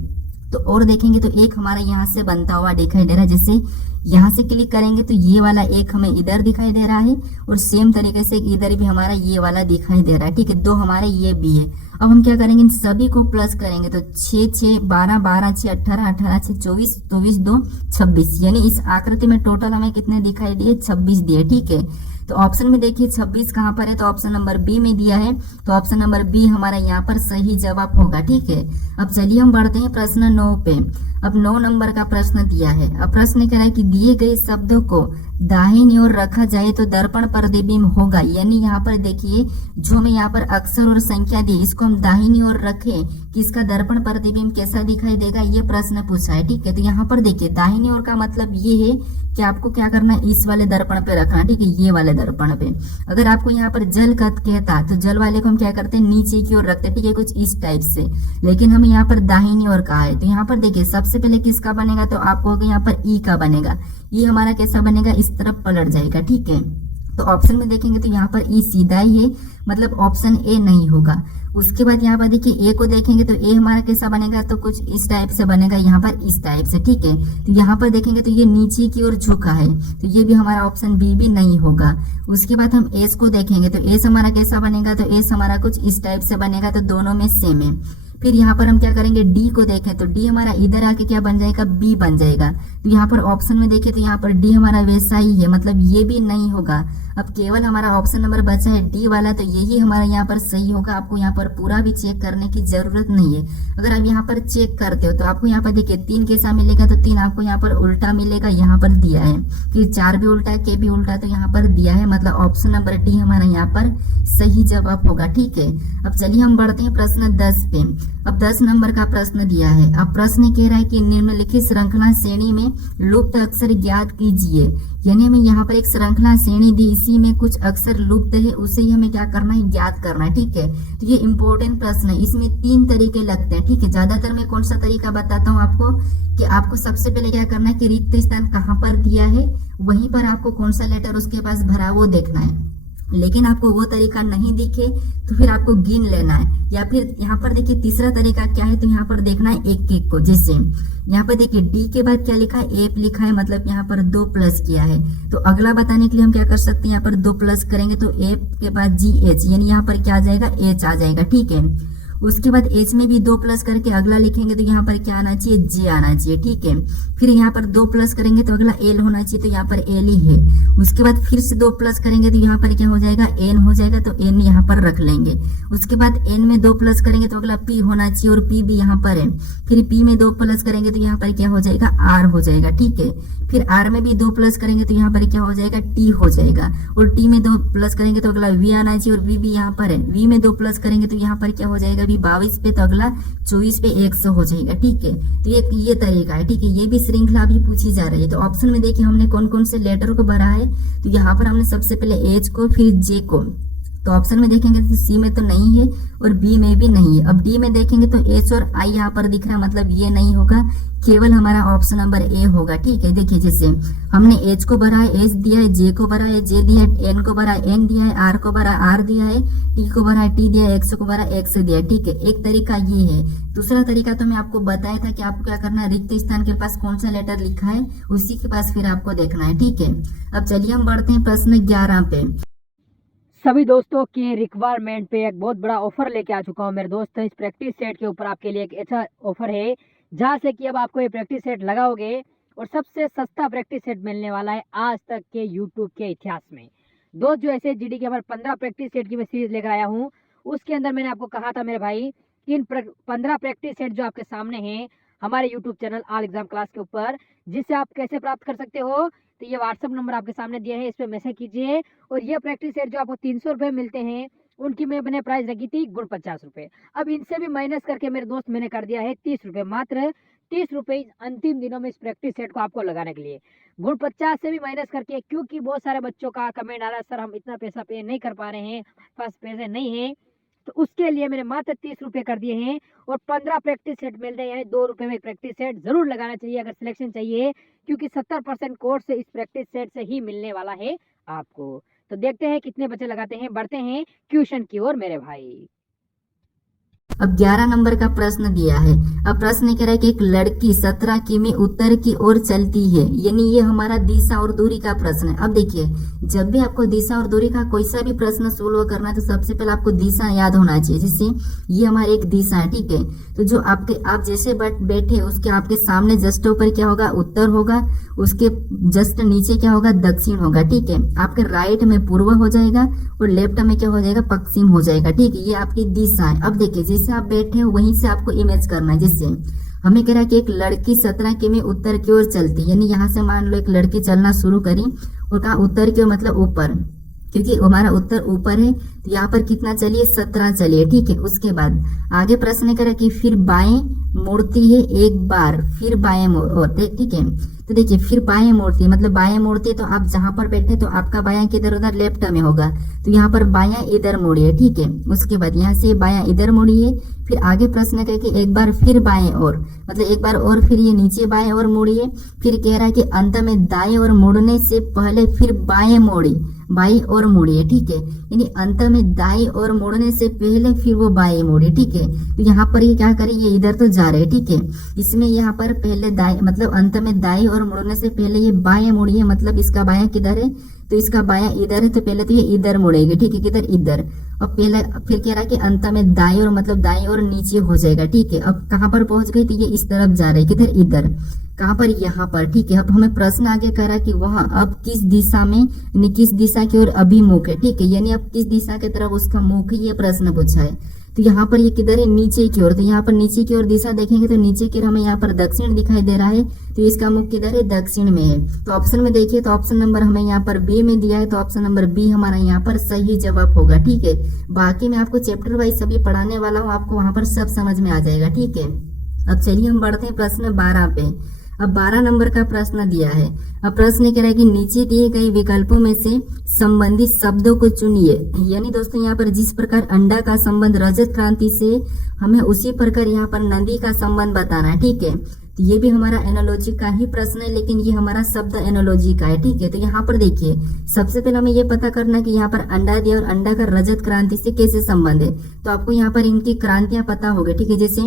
तो और देखेंगे तो एक हमारा यहाँ से बनता हुआ दिखाई दे रहा है, जैसे यहाँ से क्लिक करेंगे तो ये वाला एक हमें इधर दिखाई दे रहा है, और सेम तरीके से इधर भी हमारा ये वाला दिखाई दे रहा है। ठीक है, 2 हमारे ये भी है। अब हम क्या करेंगे, इन सभी को प्लस करेंगे तो 6 6 12 12 6 18 18 6 24 24 2 26, यानी इस आकृति में टोटल हमें कितने दिखाई दिए, 26 दिए। ठीक है, तो ऑप्शन में देखिए 26 कहाँ पर है, तो ऑप्शन नंबर बी में दिया है, तो ऑप्शन नंबर बी हमारा यहाँ पर सही जवाब होगा। ठीक है, अब चलिए हम बढ़ते हैं प्रश्न 9 पे। अब 9 नंबर का प्रश्न दिया है। अब प्रश्न कह रहा है कि दिए गए शब्दों को दाहिनी ओर रखा जाए तो दर्पण प्रतिबिंब होगा। यानी यहाँ पर देखिए जो हमें यहाँ पर अक्षर और संख्या दी, इसको हम दाहिनी ओर रखें कि इसका दर्पण प्रतिबिंब कैसा दिखाई देगा, ये प्रश्न पूछा है। ठीक है, तो यहाँ पर देखिए दाहिनी ओर का मतलब ये है कि आपको क्या करना है, इस वाले दर्पण पे रखना। ठीक है, ये वाले दर्पण पे। अगर आपको यहाँ पर जल कहता तो जल वाले को हम क्या करते हैं, नीचे की ओर रखते। ठीक है, कुछ इस टाइप से, लेकिन हमें यहाँ पर दाहिनी ओर कहा है। तो यहाँ पर देखिए सबसे पहले किसका बनेगा, तो आपको यहाँ पर ई का बनेगा। ये हमारा कैसा बनेगा, इस तरफ पलट जाएगा। ठीक है, तो ऑप्शन में देखेंगे तो यहाँ पर ई सीधा ही है, मतलब ऑप्शन ए नहीं होगा। उसके बाद यहाँ पर देखिए ए को देखेंगे तो ए हमारा कैसा बनेगा, तो कुछ इस टाइप से बनेगा, यहाँ पर इस टाइप से। ठीक है, तो यहाँ पर देखेंगे तो ये नीचे की ओर झुका है, तो ये भी हमारा ऑप्शन बी भी नहीं होगा। उसके बाद हम एस को देखेंगे तो एस हमारा कैसा बनेगा, तो एस हमारा कुछ इस टाइप से बनेगा, तो दोनों में सेम है। फिर यहाँ पर हम क्या करेंगे, डी को देखें तो डी हमारा इधर आके क्या बन जाएगा, बी बन जाएगा। तो यहाँ पर ऑप्शन में देखें तो यहाँ पर डी हमारा वैसा ही है, मतलब ये भी नहीं होगा। अब केवल हमारा ऑप्शन नंबर बचा है डी वाला, तो यही हमारा यहाँ पर सही होगा। आपको यहाँ पर पूरा भी चेक करने की जरूरत नहीं है। अगर आप यहाँ पर चेक करते हो तो आपको यहाँ पर देखिए 3 कैसा मिलेगा, तो 3 आपको यहाँ पर उल्टा मिलेगा, यहाँ पर दिया है। फिर 4 भी उल्टा है, के भी उल्टा है, तो यहाँ पर दिया है, मतलब ऑप्शन नंबर डी हमारा यहाँ पर सही जवाब होगा। ठीक है, अब चलिए हम बढ़ते हैं प्रश्न 10 पे। अब 10 नंबर का प्रश्न दिया है। अब प्रश्न कह रहा है कि निम्नलिखित श्रृंखला श्रेणी में लुप्त अक्षर ज्ञात कीजिए। यानी हमें यहाँ पर एक श्रृंखला श्रेणी दी, इसी में कुछ अक्षर लुप्त है, उसे ही हमें क्या करना है, ज्ञात करना है। ठीक है, तो ये इंपॉर्टेंट प्रश्न है। इसमें 3 तरीके लगते हैं। ठीक है, ज्यादातर मैं कौन सा तरीका बताता हूँ आपको, कि आपको सबसे पहले क्या करना है कि रिक्त स्थान कहाँ पर दिया है, वहीं पर आपको कौन सा लेटर उसके पास भरा वो देखना है। लेकिन आपको वो तरीका नहीं दिखे तो फिर आपको गिन लेना है। या फिर यहाँ पर देखिए तीसरा तरीका क्या है, तो यहाँ पर देखना है एक एक को। जैसे यहाँ पर देखिए डी के बाद क्या लिखा है, एप लिखा है, मतलब यहाँ पर 2 प्लस किया है। तो अगला बताने के लिए हम क्या कर सकते हैं, यहाँ पर 2 प्लस करेंगे तो एप के बाद जी एच, यानी यहाँ पर क्या आ जाएगा, एच आ जाएगा। ठीक है, उसके बाद एच में भी 2 प्लस करके अगला लिखेंगे तो यहाँ पर क्या आना चाहिए, जे आना चाहिए। ठीक है, फिर यहाँ पर 2 प्लस करेंगे तो अगला एल होना चाहिए, तो यहाँ पर एल ही है। उसके बाद फिर से 2 प्लस करेंगे तो यहाँ पर क्या हो जाएगा, एन हो जाएगा, तो एन यहाँ पर रख लेंगे। उसके बाद एन में 2 प्लस करेंगे तो अगला पी होना चाहिए, और पी भी यहाँ पर है। फिर पी में 2 प्लस करेंगे तो यहाँ पर क्या हो जाएगा, आर हो जाएगा। ठीक है, फिर आर में भी 2 प्लस करेंगे तो यहाँ पर क्या हो जाएगा, टी हो जाएगा। और टी में 2 प्लस करेंगे तो अगला वी आना चाहिए, और वी भी यहाँ पर है। वी में 2 प्लस करेंगे तो यहाँ पर क्या हो जाएगा, वी 22 पे, तो अगला 24 पे 100 हो जाएगा। ठीक है, तो ये तरीका है। ठीक है, ये भी श्रृंखला भी पूछी जा रही है। तो ऑप्शन में देखिए हमने कौन कौन से लेटर को भरा है, तो यहाँ पर हमने सबसे पहले एच को, फिर जे को, तो ऑप्शन में देखेंगे तो सी में तो नहीं है और बी में भी नहीं है। अब डी में देखेंगे तो एच और आई यहाँ पर दिख रहा है, मतलब ये नहीं होगा, केवल हमारा ऑप्शन नंबर ए होगा। ठीक है, देखिए जैसे हमने एच को भरा है एच दिया है, जे को भरा है जे दिया है, एन को भरा है एन दिया है, आर को भरा है आर दिया है, टी को भरा है टी दिया है, एक्स को भरा है एक्स दिया है। ठीक है, एक तरीका ये है। दूसरा तरीका तो मैं आपको बताया था कि आपको क्या करना है, रिक्त स्थान के पास कौन सा लेटर लिखा है उसी के पास फिर आपको देखना है। ठीक है, अब चलिए हम बढ़ते हैं प्रश्न 11 पे। सभी दोस्तों के रिक्वायरमेंट पे एक बहुत बड़ा ऑफर लेके आ चुका हूँ मेरे दोस्त। इस प्रैक्टिस सेट के ऊपर आपके लिए एक ऐसा ऑफर है जहाँ से कि अब आपको ये प्रैक्टिस सेट लगाओगे और सबसे सस्ता प्रैक्टिस सेट मिलने वाला है आज तक के यूट्यूब के इतिहास में। दोस्त जो ऐसे जीडी के हमारे 15 प्रैक्टिस सेट की मैं सीरीज लेकर आया हूँ, उसके अंदर मैंने आपको कहा था मेरे भाई कि इन 15 प्रैक्टिस सेट जो आपके सामने हैं हमारे YouTube channel all exam class के ऊपर, जिससे आप कैसे प्राप्त कर सकते हो, तो ये व्हाट्सअप नंबर आपके सामने दिया है, इस पर मैसेज कीजिए। और ये प्रैक्टिस सेट जो आपको 300 रुपये मिलते हैं उनकी मैंने प्राइस रखी थी गुण 50 रुपये। अब इनसे भी माइनस करके मेरे दोस्त मैंने कर दिया है 30 रुपये, मात्र 30 रुपये अंतिम दिनों में इस प्रैक्टिस सेट को आपको लगाने के लिए। गुण 50 से भी माइनस करके, क्योंकि बहुत सारे बच्चों का कमेंट आ रहा है सर हम इतना पैसा पे नहीं कर पा रहे हैं, पास पैसे नहीं है, तो उसके लिए मैंने मात्र 30 रुपये कर दिए हैं और 15 प्रैक्टिस सेट मिलते हैं, यानी 2 रुपये में प्रैक्टिस सेट जरूर लगाना चाहिए अगर सिलेक्शन चाहिए, क्योंकि 70% कोर्स से इस प्रैक्टिस सेट से ही मिलने वाला है आपको। तो देखते हैं कितने बच्चे लगाते हैं, बढ़ते हैं क्वेश्चन की ओर मेरे भाई। अब 11 नंबर का प्रश्न दिया है। अब प्रश्न कह रहा है कि एक लड़की 17 किमी उत्तर की ओर चलती है, यानी ये हमारा दिशा और दूरी का प्रश्न है। अब देखिए, जब भी आपको दिशा और दूरी का कोई सा भी प्रश्न सोल्व करना है तो सबसे पहले आपको दिशा याद होना चाहिए। जैसे ये हमारी एक दिशा है, ठीक है, तो जो आप जैसे बैठे उसके आपके सामने जस्ट ऊपर क्या होगा, उत्तर होगा, उसके जस्ट नीचे क्या होगा, दक्षिण होगा। ठीक है, आपके राइट में पूर्व हो जाएगा और लेफ्ट में क्या हो जाएगा, पश्चिम हो जाएगा। ठीक है, ये आपकी दिशा है। अब देखिए जैसे आप बैठे हो वहीं से आपको इमेज करना है। जैसे हमें कह रहा है कि एक लड़की 17 किमी उत्तर की ओर चलती, यानी यहाँ से मान लो एक लड़की चलना शुरू करी और कहा उत्तर की ओर मतलब ऊपर, क्योंकि हमारा उत्तर ऊपर है तो यहाँ पर कितना चलिए, 17 चलिए। ठीक है, उसके बाद आगे प्रश्न करा कि फिर बाएं मुड़ती है एक बार, फिर बाएं मोड़ते। ठीक है, तो देखिए फिर बाएं मोड़ती है मतलब बाएं मोड़ती है, तो आप जहां पर बैठे तो आपका बायां किधर उधर लेफ्ट में होगा, तो यहाँ पर बायां इधर मोड़िए। ठीक है, उसके बाद यहाँ से बायां इधर मोड़िए। फिर आगे प्रश्न करें कि एक बार फिर बाएं और मतलब एक बार और फिर ये नीचे बाएं और मोड़िए। फिर कह रहा है कि अंत में दाएं और मोड़ने से पहले फिर बाएं मोड़ी, बाई और मोड़िए। ठीक है, यानी अंत में दाएं और मोड़ने से पहले फिर वो बाएं मोड़िए। ठीक है, तो यहाँ पर ये क्या करें, ये इधर तो जा रहे हैं। ठीक है, इसमें यहाँ पर पहले दाएं मतलब अंत में दाएं और मोड़ने से पहले ये बाएं मोड़िए, मतलब इसका बायां किधर है, तो इसका बायां इधर है, तो पहले तो ये इधर मुड़ेगी। ठीक है, किधर, इधर। और पहले फिर कह रहा है कि अंत में दाएं और मतलब दाएं और नीचे हो जाएगा। ठीक है, अब कहाँ पर पहुंच गई, तो ये इस तरफ जा रहे, किधर, इधर। कहाँ पर, यहाँ पर। ठीक है, अब हमें प्रश्न आगे कर रहा है कि वह अब किस दिशा में, यानी किस दिशा की ओर अभिमुख है। ठीक है, यानी अब किस दिशा की तरफ उसका मुख है, ये प्रश्न पूछा है। तो यहाँ पर ये किधर है, नीचे की ओर, तो यहाँ पर नीचे की ओर दिशा देखेंगे तो नीचे की ओर हमें यहाँ पर दक्षिण दिखाई दे रहा है, तो इसका मुख किधर है, दक्षिण में है। तो ऑप्शन में देखिए तो ऑप्शन नंबर हमें यहाँ पर बी में दिया है, तो ऑप्शन नंबर बी हमारा यहाँ पर सही जवाब होगा। ठीक है, बाकी मैं आपको चैप्टर वाइज सभी पढ़ाने वाला हूँ, आपको वहां पर सब समझ में आ जाएगा। ठीक है, अब चलिए हम बढ़ते हैं प्रश्न 12 पे। अब 12 नंबर का प्रश्न दिया है। अब प्रश्न कह रहा है कि नीचे दिए गए विकल्पों में से संबंधित शब्दों को चुनिए। यानी दोस्तों यहाँ पर जिस प्रकार अंडा का संबंध रजत क्रांति से, हमें उसी प्रकार यहाँ पर नदी का संबंध बताना है। ठीक है, तो ये भी हमारा एनालॉजी का ही प्रश्न है, लेकिन ये हमारा शब्द एनालॉजी का है। ठीक है, तो यहाँ पर देखिए सबसे पहले हमें ये पता करना है कि यहाँ पर अंडा दिया और अंडा का रजत क्रांति से कैसे संबंध है, तो आपको यहाँ पर इनकी क्रांतियां पता होगी। ठीक है, जैसे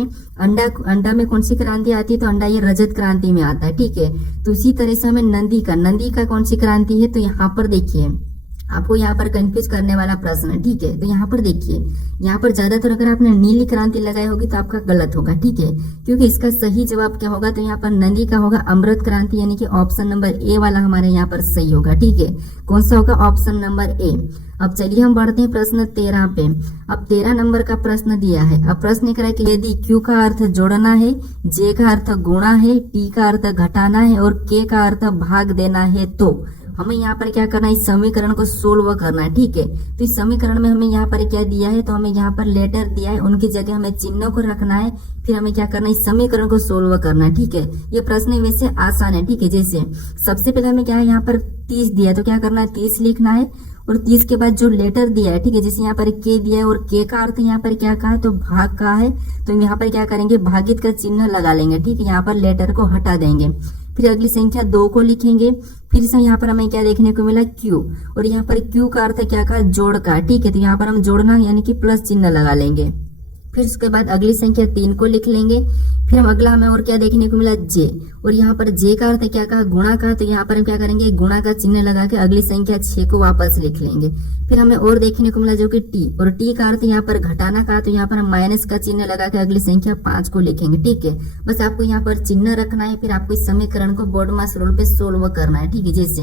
अंडा में कौन सी क्रांति आती है, तो अंडा ये रजत क्रांति में आता है। ठीक है, तो उसी तरह से हमें नंदी का कौन सी क्रांति है, तो यहाँ पर देखिए आपको यहाँ पर कंफ्यूज करने वाला प्रश्न है। ठीक है, तो यहाँ पर देखिए, यहाँ पर ज्यादातर अगर आपने नीली क्रांति लगाई होगी तो आपका गलत होगा। ठीक है, क्योंकि इसका सही जवाब क्या होगा, तो यहाँ पर नदी का होगा अमृत क्रांति, यानी कि ऑप्शन नंबर ए वाला हमारे यहाँ पर सही होगा। ठीक है, कौन सा होगा, ऑप्शन नंबर ए। अब चलिए हम बढ़ते हैं प्रश्न 13 पे। अब 13 नंबर का प्रश्न दिया है। अब प्रश्न करा कि यदि क्यू का अर्थ जोड़ना है, जे का अर्थ गुणा है, टी का अर्थ घटाना है और के का अर्थ भाग देना है, तो हमें यहाँ पर क्या करना है, इस समीकरण को सोल्व करना है। ठीक है, तो इस समीकरण में हमें यहाँ पर क्या दिया है, तो हमें यहाँ पर लेटर दिया है, उनकी जगह हमें चिन्हों को रखना है, फिर हमें क्या करना है, इस समीकरण को सोल्व करना है। ठीक है, ये प्रश्न वैसे आसान है। ठीक है, जैसे सबसे पहले हमें क्या है, यहाँ पर 30 दिया है तो क्या करना है, 30 लिखना है और 30 के बाद जो लेटर दिया है, ठीक है, जैसे यहाँ पर के दिया है और के का अर्थ यहाँ पर क्या कहा, तो भाग का है, तो यहाँ पर क्या करेंगे, भागित का चिन्ह लगा लेंगे, ठीक है, यहाँ पर लेटर को हटा देंगे। फिर अगली संख्या 2 को लिखेंगे। फिर से यहाँ पर हमें क्या देखने को मिला, क्यू, और यहाँ पर क्यू का अर्थ क्या कहा, जोड़ का, ठीक है, तो यहाँ पर हम जोड़ना यानी कि प्लस चिन्ह लगा लेंगे। फिर उसके बाद अगली संख्या 3 को लिख लेंगे। फिर हम अगला हमें और क्या देखने को मिला, जे, और यहाँ पर जे का अर्थ क्या कहा, गुणा का, तो यहाँ पर हम क्या करेंगे, गुणा का चिन्ह लगा के अगली संख्या 6 को वापस लिख लेंगे। फिर हमें और देखने को मिला जो कि टी, और टी का अर्थ यहाँ पर घटाना का, तो यहाँ पर हम माइनस का चिन्ह लगा के अगली संख्या 5 को लिखेंगे, ठीक है। बस आपको यहाँ पर चिन्ह रखना है, फिर आपको इस समीकरण को बोर्डमास रूल पे सोल्व करना है, ठीक है। जैसे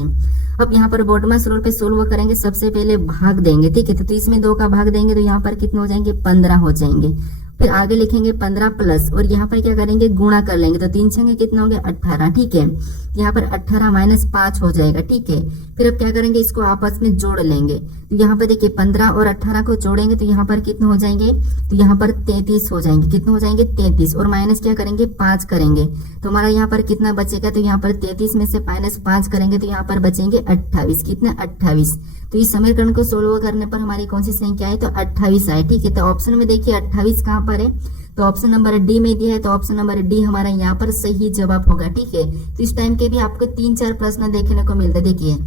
अब यहाँ पर बोर्डमास रूल पे सोल्व करेंगे, सबसे पहले भाग देंगे, ठीक है, तो इसमें 2 का भाग देंगे तो यहाँ पर कितने हो जाएंगे, 15 हो जाएंगे। फिर आगे लिखेंगे 15 प्लस, और यहाँ पर क्या करेंगे, गुणा कर लेंगे, तो 3 छंगे कितना हो गया, 18, ठीक है। यहाँ पर 18 माइनस 5 हो जाएगा, ठीक है। फिर अब क्या करेंगे, इसको आपस में जोड़ लेंगे, तो यहाँ पर देखिए 15 और 18 को जोड़ेंगे तो यहाँ पर कितने हो जाएंगे, तो यहाँ पर 33 हो जाएंगे, कितने हो जाएंगे, 33, और माइनस क्या करेंगे, 5 करेंगे, तो हमारा यहाँ पर कितना बचेगा, तो यहाँ पर 33 में से माइनस 5 करेंगे तो यहाँ पर बचेंगे 28, कितने, 28। तो इस समीकरण को सोल्व करने पर हमारी कौन सी संख्या है, तो 28 आए, ठीक है। तो ऑप्शन में देखिए 28 कहाँ पर है, तो ऑप्शन नंबर डी में दिया है, तो ऑप्शन नंबर डी हमारा यहाँ पर सही जवाब होगा, ठीक है। तो इस टाइम के भी आपको 3-4 प्रश्न देखने को मिलते, देखिए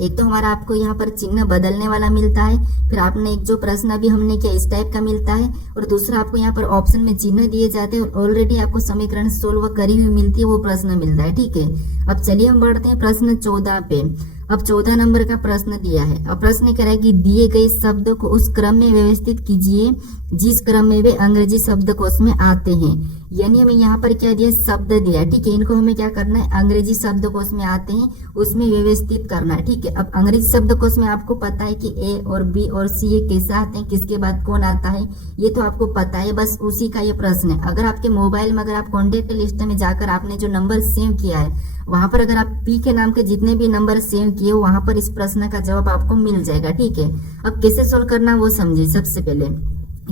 एक तो हमारा आपको यहाँ पर चिन्ह बदलने वाला मिलता है, फिर आपने एक जो प्रश्न अभी हमने किया इस टाइप का मिलता है, और दूसरा आपको यहाँ पर ऑप्शन में चिन्ह दिए जाते हैं और ऑलरेडी आपको समीकरण सोल्व करी हुई मिलती है, वो प्रश्न मिलता है, ठीक है। अब चलिए हम बढ़ते हैं प्रश्न 14 पे। अब 14 नंबर का प्रश्न दिया है। अब प्रश्न कह रहा है कि दिए गए शब्द को उस क्रम में व्यवस्थित कीजिए जिस क्रम में वे अंग्रेजी शब्दकोश में आते हैं। यानी हमें यहाँ पर क्या दिया, शब्द दिया, ठीक है, इनको हमें क्या करना है, अंग्रेजी शब्दकोश में आते हैं उसमें व्यवस्थित करना है, ठीक है। अब अंग्रेजी शब्दकोश में आपको पता है कि ए और बी और सी ये कैसे आते हैं, किसके बाद कौन आता है, ये तो आपको पता है, बस उसी का ये प्रश्न है। अगर आपके मोबाइल में अगर आप कॉन्टेक्ट लिस्ट में जाकर आपने जो नंबर सेव किया है वहां पर अगर आप पी के नाम के जितने भी नंबर सेव किए वहां पर इस प्रश्न का जवाब आपको मिल जाएगा, ठीक है। अब कैसे सोल्व करना वो समझिए। सबसे पहले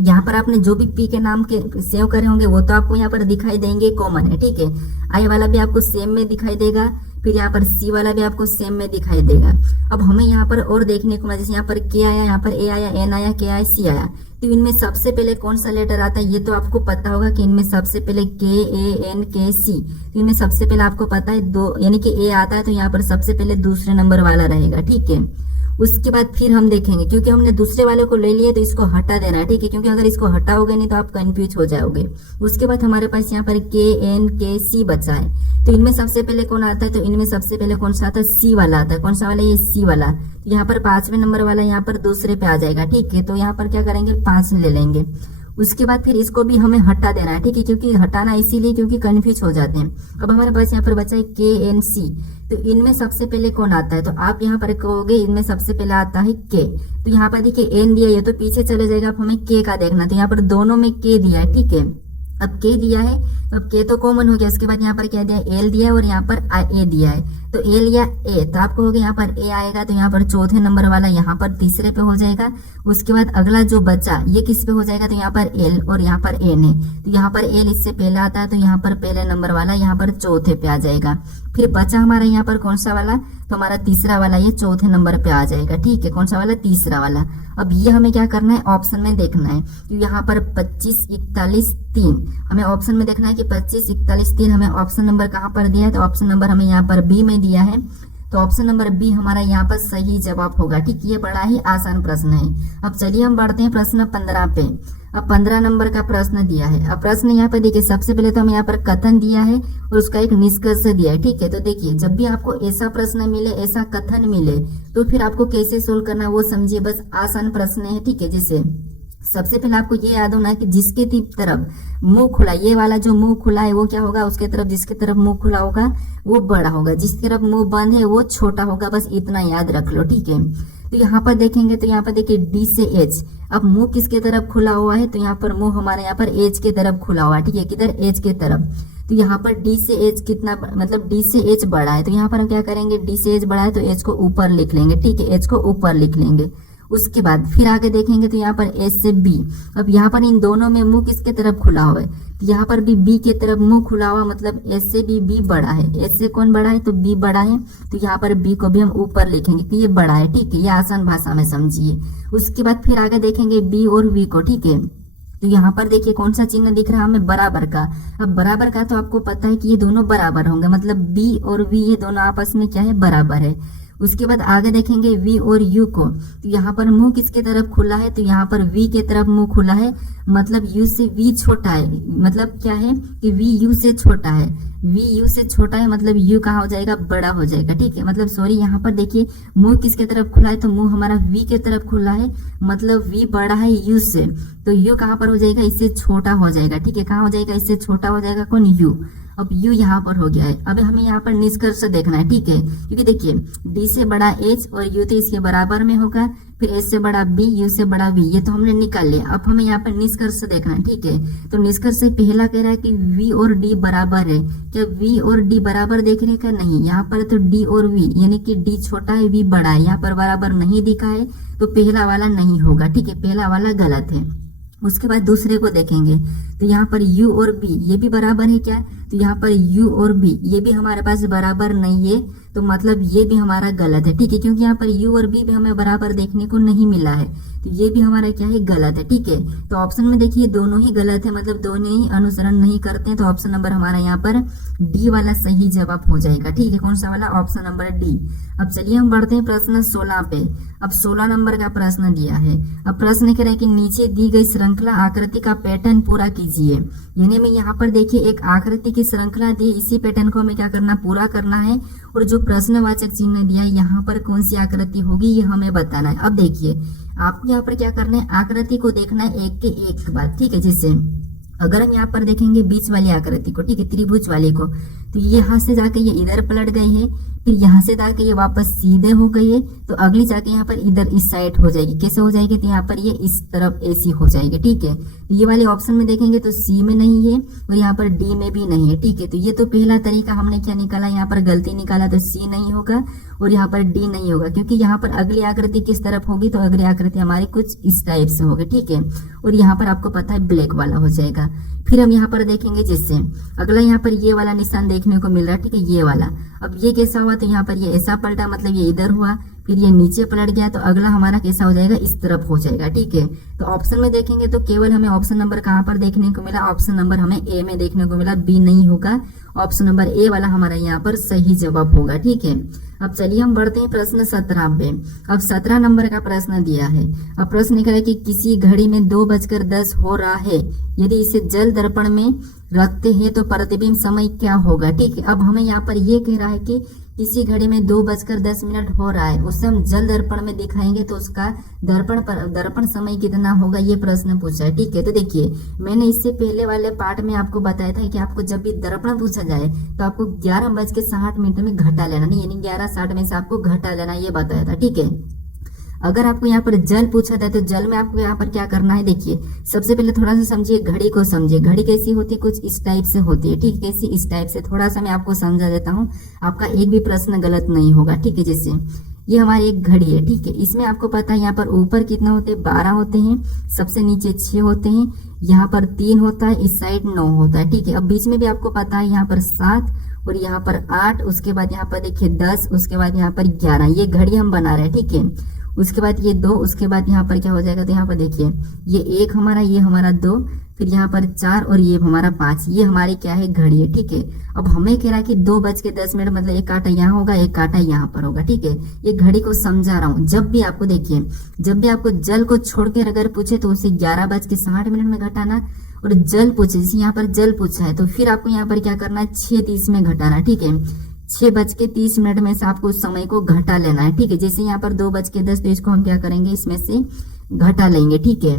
यहाँ पर आपने जो भी पी के नाम के सेव करे होंगे वो तो आपको यहाँ पर दिखाई देंगे, कॉमन है, ठीक है। आई वाला भी आपको सेम में दिखाई देगा, फिर यहाँ पर सी वाला भी आपको सेम में दिखाई देगा। अब हमें यहाँ पर और देखने को मिला, जैसे यहाँ पर के आया, यहाँ पर ए आया, एन आया, के आया, सी आया, तो इनमें सबसे पहले कौन सा लेटर आता है ये तो आपको पता होगा कि इनमें सबसे पहले के, ए, एन, के, सी, इनमें सबसे पहले आपको पता है दो, यानी कि ए आता है तो यहाँ पर सबसे पहले दूसरे नंबर वाला रहेगा, ठीक है। उसके बाद फिर हम देखेंगे, क्योंकि हमने दूसरे वाले को ले लिया तो इसको हटा देना है, ठीक है, क्योंकि अगर इसको हटाओगे नहीं तो आप कंफ्यूज हो जाओगे। उसके बाद हमारे पास यहाँ पर के, एन, के, सी बचा है, तो इनमें सबसे पहले कौन आता है, तो इनमें सबसे पहले कौन सा आता है, सी वाला आता है। कौन सा वाला, ये सी वाला। तो यहाँ पर 5वें नंबर वाला यहाँ पर दूसरे पे आ जाएगा, ठीक है। तो यहाँ पर क्या करेंगे, 5 ले लेंगे। उसके बाद फिर इसको भी हमें हटा देना है, ठीक है, क्योंकि हटाना इसीलिए क्योंकि कंफ्यूज हो जाते हैं। अब हमारे पास यहाँ पर बचा है के, एन, सी, तो इनमें सबसे पहले कौन आता है, तो आप यहाँ पर कहोगे इनमें सबसे पहले आता है के। तो यहाँ पर देखिए एन दिया है तो पीछे चले जाएगा, अब हमें के का देखना, तो यहाँ पर दोनों में के दिया है, ठीक है। अब के दिया है तो अब के तो कॉमन हो गया। उसके बाद यहाँ पर क्या दिया है, एल दिया है और यहाँ पर ए दिया है, तो एल या ए, तो आपको हो गया यहाँ पर ए आएगा, तो यहाँ पर चौथे नंबर वाला यहाँ पर तीसरे पे हो जाएगा। उसके बाद अगला जो बचा ये किस पे हो जाएगा, तो यहाँ पर एल और यहाँ पर एन है, तो यहाँ पर एल इससे पहला आता है तो यहाँ पर पहले नंबर वाला यहाँ पर चौथे पे आ जाएगा। फिर बचा हमारा यहाँ पर कौन सा वाला, तो हमारा तीसरा वाला ये चौथे नंबर पे आ जाएगा, ठीक है। कौन सा वाला, तीसरा वाला। अब ये हमें क्या करना है, ऑप्शन में देखना है, कि यहाँ पर 25, 41, 3 हमें ऑप्शन में देखना है कि 25, 41, 3 हमें ऑप्शन नंबर कहाँ पर दिया है, तो ऑप्शन नंबर हमें यहाँ पर बी में दिया है, तो ऑप्शन नंबर बी हमारा यहाँ पर सही जवाब होगा, ठीक। ये बड़ा ही आसान प्रश्न है। अब चलिए हम बढ़ते हैं प्रश्न 15 पे। अब 15 नंबर का प्रश्न दिया है। अब प्रश्न यहाँ पर देखिए, सबसे पहले तो हमें यहाँ पर कथन दिया है और उसका एक निष्कर्ष दिया है, ठीक है। तो देखिए जब भी आपको ऐसा प्रश्न मिले, ऐसा कथन मिले, तो फिर आपको कैसे सोल्व करना वो समझिए, बस आसान प्रश्न है, ठीक है। जैसे सबसे पहले आपको ये याद होना है कि जिसके तरफ मुंह खुला, ये वाला जो मुंह खुला है वो क्या होगा, उसके तरफ जिसके तरफ मुंह खुला होगा वो बड़ा होगा, जिसकी तरफ मुंह बंद है वो छोटा होगा, बस इतना याद रख लो, ठीक है। तो यहाँ पर देखेंगे तो यहाँ पर देखिए डी से एच, अब मुंह किसके तरफ खुला हुआ है, तो यहाँ पर मुंह हमारे यहाँ पर एच के तरफ खुला हुआ है, ठीक है, किधर, एच के तरफ। तो यहाँ पर डी से एच कितना, मतलब डी से एच बड़ा है, तो यहाँ पर हम क्या करेंगे, डी से एच बड़ा है तो एच को ऊपर लिख लेंगे, ठीक है, एच को ऊपर लिख लेंगे। उसके बाद फिर आगे देखेंगे तो यहाँ पर एस से बी। अब यहाँ पर इन दोनों में मुंह किसके तरफ खुला हुआ है, तो यहाँ पर भी बी के तरफ मुंह खुला हुआ, मतलब एस से भी बी बड़ा है। एस से कौन बड़ा है, तो बी बड़ा है, तो यहाँ पर बी को भी हम ऊपर लिखेंगे कि ये बड़ा है। ठीक है, ये आसान भाषा में समझिए। उसके बाद फिर आगे देखेंगे बी और वी को। ठीक है, तो यहाँ पर देखिए कौन सा चिन्ह दिख रहा है हमें, बराबर का। अब बराबर का तो आपको पता है कि ये दोनों बराबर होंगे, मतलब बी और वी ये दोनों आपस में क्या है, बराबर है। उसके बाद आगे देखेंगे वी और यू को, तो यहाँ पर मुंह किसके तरफ खुला है, तो यहाँ पर वी के तरफ मुंह खुला है, मतलब यू से वी छोटा है। मतलब क्या है कि वी यू से छोटा है, वी यू से छोटा है, मतलब यू कहाँ हो जाएगा, बड़ा हो जाएगा। ठीक है, मतलब सॉरी यहाँ पर देखिए मुंह किसके तरफ खुला है, तो मुंह हमारा वी के तरफ खुला है, मतलब वी बड़ा है यू से, तो यू कहाँ पर हो जाएगा, इससे छोटा हो जाएगा। ठीक है, कहाँ हो जाएगा, इससे छोटा हो जाएगा कौन, यू। अब यू यहाँ पर हो गया है। अब हमें यहाँ पर निष्कर्ष देखना है। ठीक है, क्योंकि देखिए डी से बड़ा एच और यू तो इसके बराबर में होगा, फिर एच से बड़ा बी, यू से बड़ा वी, ये तो हमने निकाल लिया। अब हमें यहाँ पर निष्कर्ष देखना है। ठीक है, तो निष्कर्ष से पहला कह रहा है कि वी और डी बराबर है। क्या वी और डी बराबर देख रहे का, नहीं। यहाँ पर तो डी और वी यानी कि डी छोटा है वी बड़ा है, यहाँ पर बराबर नहीं दिखा है, तो पहला वाला नहीं होगा। ठीक है, पहला वाला गलत है। उसके बाद दूसरे को देखेंगे तो यहाँ पर u और b ये भी बराबर है क्या, तो यहाँ पर u और b ये भी हमारे पास बराबर नहीं है, तो मतलब ये भी हमारा गलत है। ठीक है, क्योंकि यहाँ पर u और b भी हमें बराबर देखने को नहीं मिला है, तो ये भी हमारा क्या है, गलत है। ठीक है, तो ऑप्शन में देखिए दोनों ही गलत है, मतलब दोनों ही अनुसरण नहीं करते हैं, तो ऑप्शन नंबर हमारा यहाँ पर डी वाला सही जवाब हो जाएगा। ठीक है, कौन सा वाला, ऑप्शन नंबर डी। अब चलिए हम बढ़ते हैं प्रश्न 16 पे। अब 16 नंबर का प्रश्न दिया है। अब प्रश्न कह रहा है कि नीचे दी गई श्रृंखला आकृति का पैटर्न पूरा कीजिए। यानी में यहाँ पर देखिए एक आकृति की श्रृंखला दी, इसी पैटर्न को हमें क्या करना, पूरा करना है, और जो प्रश्नवाचक चिन्ह दिया है यहाँ पर कौन सी आकृति होगी ये हमें बताना है। अब देखिए आपको यहाँ पर क्या करना है, आकृति को देखना है एक के एक बात। ठीक है, जैसे अगर हम यहाँ पर देखेंगे बीच वाली आकृति को, ठीक है, त्रिभुज वाली को, तो यहाँ से जाके ये इधर पलट गई है, फिर यहाँ से जाके ये वापस सीधे हो गई है, तो अगली जाके यहाँ पर इधर इस साइड हो जाएगी। कैसे हो जाएगी, तो यहाँ पर ये इस तरफ ऐसी हो जाएगी। ठीक है, तो ये वाले ऑप्शन में देखेंगे तो सी में नहीं है और यहाँ पर डी में भी नहीं है। ठीक है, तो ये तो पहला तरीका हमने क्या निकाला, यहाँ पर गलती निकाला, तो सी नहीं होगा और यहाँ पर डी नहीं होगा, क्योंकि यहाँ पर अगली आकृति किस तरफ होगी, तो अगली आकृति हमारी कुछ इस टाइप से होगी। ठीक है, और यहाँ पर आपको पता है ब्लैक वाला हो जाएगा। फिर हम यहाँ पर देखेंगे जैसे अगला यहाँ पर ये वाला निशान देखने को मिल रहा है। ठीक है, ये वाला, अब ये कैसा हुआ, तो यहाँ पर ये ऐसा पलटा, मतलब ये इधर हुआ, फिर ये नीचे पलट गया, तो अगला हमारा कैसा हो जाएगा, इस तरफ हो जाएगा। ठीक है, तो ऑप्शन में देखेंगे तो केवल हमें ऑप्शन नंबर कहाँ पर देखने को मिला, ऑप्शन नंबर हमें ए में देखने को मिला, बी नहीं होगा। ऑप्शन नंबर ए वाला हमारा यहाँ पर सही जवाब होगा। ठीक है, अब चलिए हम बढ़ते हैं प्रश्न 17 पे। अब 17 नंबर का प्रश्न दिया है। अब प्रश्न लिखा है कि किसी घड़ी में 2:10 हो रहा है, यदि इसे जल दर्पण में रखते हैं तो प्रतिबिंब समय क्या होगा। ठीक है, अब हमें यहाँ पर ये कह रहा है कि किसी घड़ी में 2:10 हो रहा है, उससे हम जल दर्पण में दिखाएंगे तो उसका दर्पण समय कितना होगा, ये प्रश्न पूछा है। ठीक है, तो देखिए मैंने इससे पहले वाले पार्ट में आपको बताया था कि आपको जब भी दर्पण पूछा जाए तो आपको 11:60 में घटा लेना, नहीं यानी 11:60 में से आपको घटा लेना, ये बताया था। ठीक है, अगर आपको यहाँ पर जल पूछा था तो जल में आपको यहाँ पर क्या करना है, देखिए सबसे पहले थोड़ा सा समझिए घड़ी को, समझिए घड़ी कैसी होती है, कुछ इस टाइप से होती है। ठीक, कैसी, इस टाइप से। थोड़ा सा मैं आपको समझा देता हूँ, आपका एक भी प्रश्न गलत नहीं होगा। ठीक है, जैसे ये हमारी एक घड़ी है। ठीक है, इसमें आपको पता है यहाँ पर ऊपर कितना होते हैं, 12 होते हैं, सबसे नीचे 6 होते हैं, यहाँ पर 3 होता है, इस साइड 9 होता है। ठीक है, अब बीच में भी आपको पता है यहाँ पर 7 और यहाँ पर 8, उसके बाद यहाँ पर देखिए 10, उसके बाद यहाँ पर 11, ये घड़ी हम बना रहे हैं। ठीक है, उसके बाद ये 2, उसके बाद यहाँ पर क्या हो जाएगा, तो यहाँ पर देखिए ये 1 हमारा, ये हमारा 2, फिर यहाँ पर 4 और ये हमारा 5, ये हमारी क्या है, घड़ी है। ठीक है, अब हमें कह रहा है कि 2:10 मतलब एक कांटा यहाँ होगा, एक कांटा यहाँ पर होगा। ठीक है, ये घड़ी को समझा रहा हूँ। जब भी आपको देखिए, जब भी आपको जल को छोड़कर अगर पूछे तो उसे 11:60 में घटाना, और जल पूछे, जैसे यहाँ पर जल पूछा है तो फिर आपको यहाँ पर क्या करना है, 6:30 में घटाना। ठीक है, 6:30 में से आपको उस समय को घटा लेना है। ठीक है, जैसे यहाँ पर 2:10 तो इसको हम क्या करेंगे, इसमें से घटा लेंगे। ठीक है,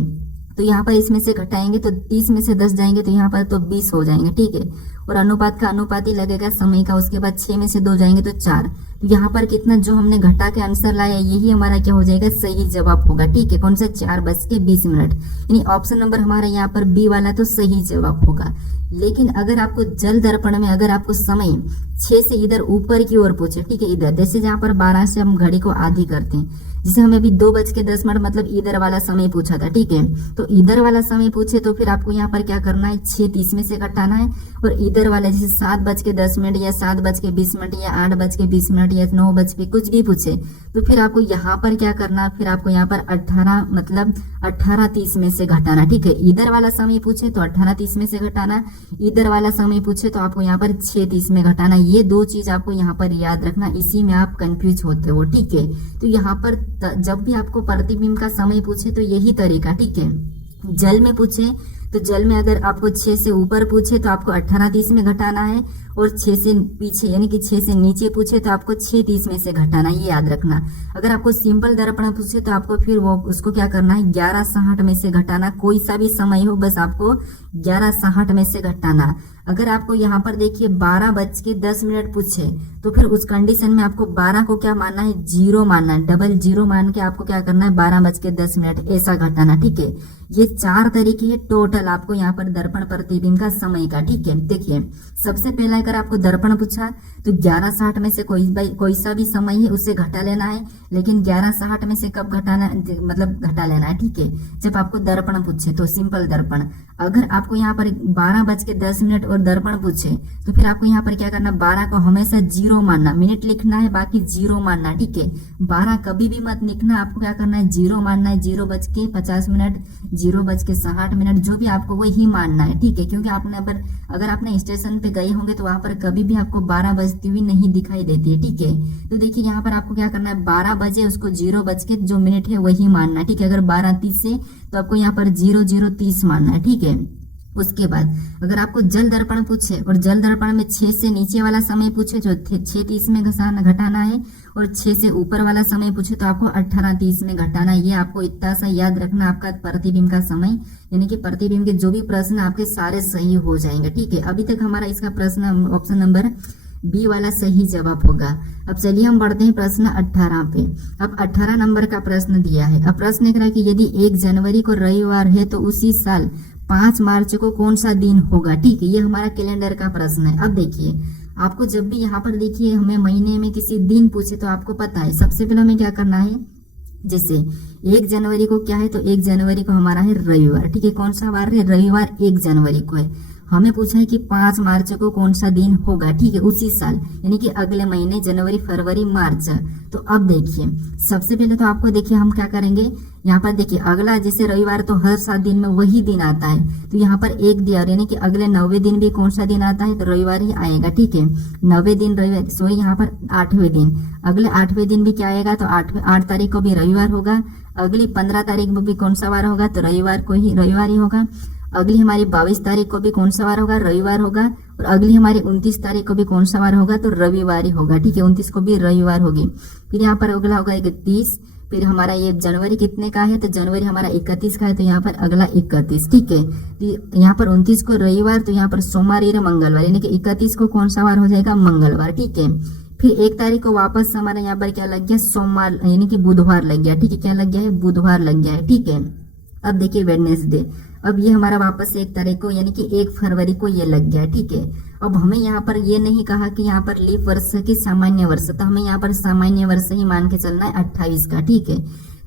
तो यहाँ पर इसमें से घटाएंगे तो 30 में से 10 जाएंगे तो यहाँ पर तो 20 हो जाएंगे। ठीक है, और अनुपात का अनुपाती लगेगा समय का, उसके बाद 6 में से 2 जाएंगे तो 4, तो यहाँ पर कितना जो हमने घटा के आंसर लाया यही हमारा क्या हो जाएगा, सही जवाब होगा। ठीक है, कौन सा, 4:20, यानी ऑप्शन नंबर हमारा यहाँ पर बी वाला तो सही जवाब होगा। लेकिन अगर आपको जल दर्पण में अगर आपको समय 6 से इधर ऊपर की ओर पूछे, ठीक है, इधर जैसे जहाँ पर 12 से हम घड़ी को आधी करते हैं, जैसे हमें अभी 2:10 मतलब इधर वाला समय पूछा था, ठीक है। तो इधर वाला समय पूछे तो फिर आपको यहाँ पर क्या करना है, 6:30 में से घटाना है। और इधर वाला जैसे 7:10 या 7:20 या 8:20 या 9 कुछ भी पूछे तो फिर आपको यहाँ पर क्या करना, फिर आपको यहाँ पर 18:30 में से घटाना, ठीक है। इधर वाला समय पूछे तो 18:30 में से घटाना, इधर वाला समय पूछे तो आपको यहाँ पर 6:30 में घटाना। ये दो चीज आपको यहाँ पर याद रखना, इसी में आप कंफ्यूज होते हो, ठीक है। तो यहाँ पर जब भी आपको प्रतिबिंब का समय पूछे तो यही तरीका, ठीक है। जल में पूछे तो जल में अगर आपको 6 से ऊपर पूछे तो आपको 18:30 में घटाना है, और 6 से पीछे यानी कि 6 से नीचे पूछे तो आपको 6:30 में से घटाना, ये याद रखना। अगर आपको सिंपल दर्पण पूछे तो आपको फिर वो उसको क्या करना है, 11:60 में से घटाना। कोई सा भी समय हो बस आपको 11:60 में से घटाना। अगर आपको यहाँ पर देखिए 12:10 पूछे तो फिर उस कंडीशन में आपको 12 को क्या मानना है, 0 मानना है, डबल 0 मान के आपको क्या करना है, 12:10 ऐसा घटाना, ठीक है। ये 4 तरीके हैं टोटल आपको यहाँ पर दर्पण प्रतिबिंब का समय का, ठीक है। देखिए सबसे पहला अगर आपको दर्पण पूछा तो 11:60 में से कोई सा भी समय है उससे घटा लेना है, लेकिन 11:60 में से कब घटाना, मतलब घटा लेना है, ठीक है, जब आपको दर्पण पूछे तो सिंपल दर्पण। अगर आपको यहाँ पर 12:10 और दर्पण पूछे तो फिर आपको यहाँ पर क्या करना, 12 को हमेशा 0 मानना, मिनट लिखना है बाकी 0 मानना, ठीक है। 12 कभी भी मत लिखना, आपको क्या करना है, 0 मानना है, 0:50, 0:60, जो भी आपको वही मानना है, ठीक है। क्योंकि आपने अगर आपने स्टेशन पे गए होंगे तो वहां पर कभी भी आपको 12 बजती हुई नहीं दिखाई देती है, ठीक है। तो देखिए यहाँ पर आपको क्या करना है, 12 बजे उसको 0 है वही मानना है, ठीक है। अगर 12:30 है तो आपको यहाँ पर 00:30 मानना है, ठीक है। उसके बाद अगर आपको जल दर्पण पूछे और जल दर्पण में 6 से नीचे वाला समय पूछे जो 6:30 में घटाना है, और 6 से ऊपर वाला समय पूछे तो आपको 18:30 में घटाना है। ये आपको इतना सा याद रखना, आपका प्रतिबिंब का समय यानी कि प्रतिबिंब के जो भी प्रश्न आपके सारे सही हो जाएंगे, ठीक है। अभी तक हमारा इसका प्रश्न ऑप्शन नंबर बी वाला सही जवाब होगा। अब चलिए हम बढ़ते हैं प्रश्न 18 पे। अब 18 नंबर का प्रश्न दिया है। अब प्रश्न लिख रहा है कि यदि 1 जनवरी को रविवार है तो उसी साल 5 मार्च को कौन सा दिन होगा, ठीक है। ये हमारा कैलेंडर का प्रश्न है। अब देखिए आपको जब भी यहाँ पर देखिए हमें महीने में किसी दिन पूछे तो आपको पता है सबसे पहले हमें क्या करना है, जैसे 1 जनवरी को क्या है तो 1 जनवरी को हमारा है रविवार, ठीक है। कौन सा वार है, रविवार 1 जनवरी को है। हमें पूछा है कि 5 मार्च को कौन सा दिन होगा, ठीक है, उसी साल यानी कि अगले महीने जनवरी फरवरी मार्च। तो अब देखिए सबसे पहले तो आपको देखिए हम क्या करेंगे, यहाँ पर देखिए अगला जैसे रविवार तो हर 7 दिन में वही दिन आता है, तो यहाँ पर 1 दिया यानी कि अगले 9वें दिन भी कौन सा दिन आता है तो रविवार ही आएगा, ठीक है। 9वें दिन रविवार, सॉरी यहाँ पर 8वें दिन, अगले 8वें दिन भी क्या आएगा तो 8 तारीख को भी रविवार होगा। अगली 15 तारीख में भी कौन सा वार होगा तो रविवार ही होगा। अगली हमारी 22 तारीख को भी कौन सा वार होगा, रविवार होगा। और अगली हमारी 29 तारीख को भी कौन सा वार होगा तो रविवार ही होगा, ठीक है। 29 को भी रविवार होगी। फिर यहाँ पर अगला होगा 31। फिर हमारा ये जनवरी कितने का है तो जनवरी हमारा 31 का है, तो यहाँ पर अगला 31, ठीक है। तो यहाँ पर 29 को रविवार, तो यहाँ पर सोमवार या मंगलवार यानी कि 31 को कौन सा वार हो जाएगा, मंगलवार, ठीक है। फिर 1 तारीख को वापस हमारा यहाँ पर क्या लग गया, सोमवार यानी कि बुधवार लग गया, ठीक है। क्या लग गया है, बुधवार लग गया है, ठीक है। अब देखिए वेडनेसडे, अब ये हमारा वापस 1 तारीख को यानी कि 1 फरवरी को ये लग गया, ठीक है। अब हमें यहाँ पर ये नहीं कहा कि यहाँ पर लीप वर्ष की सामान्य वर्ष, तो हमें यहाँ पर सामान्य वर्ष ही मान के चलना है 28 का, ठीक है।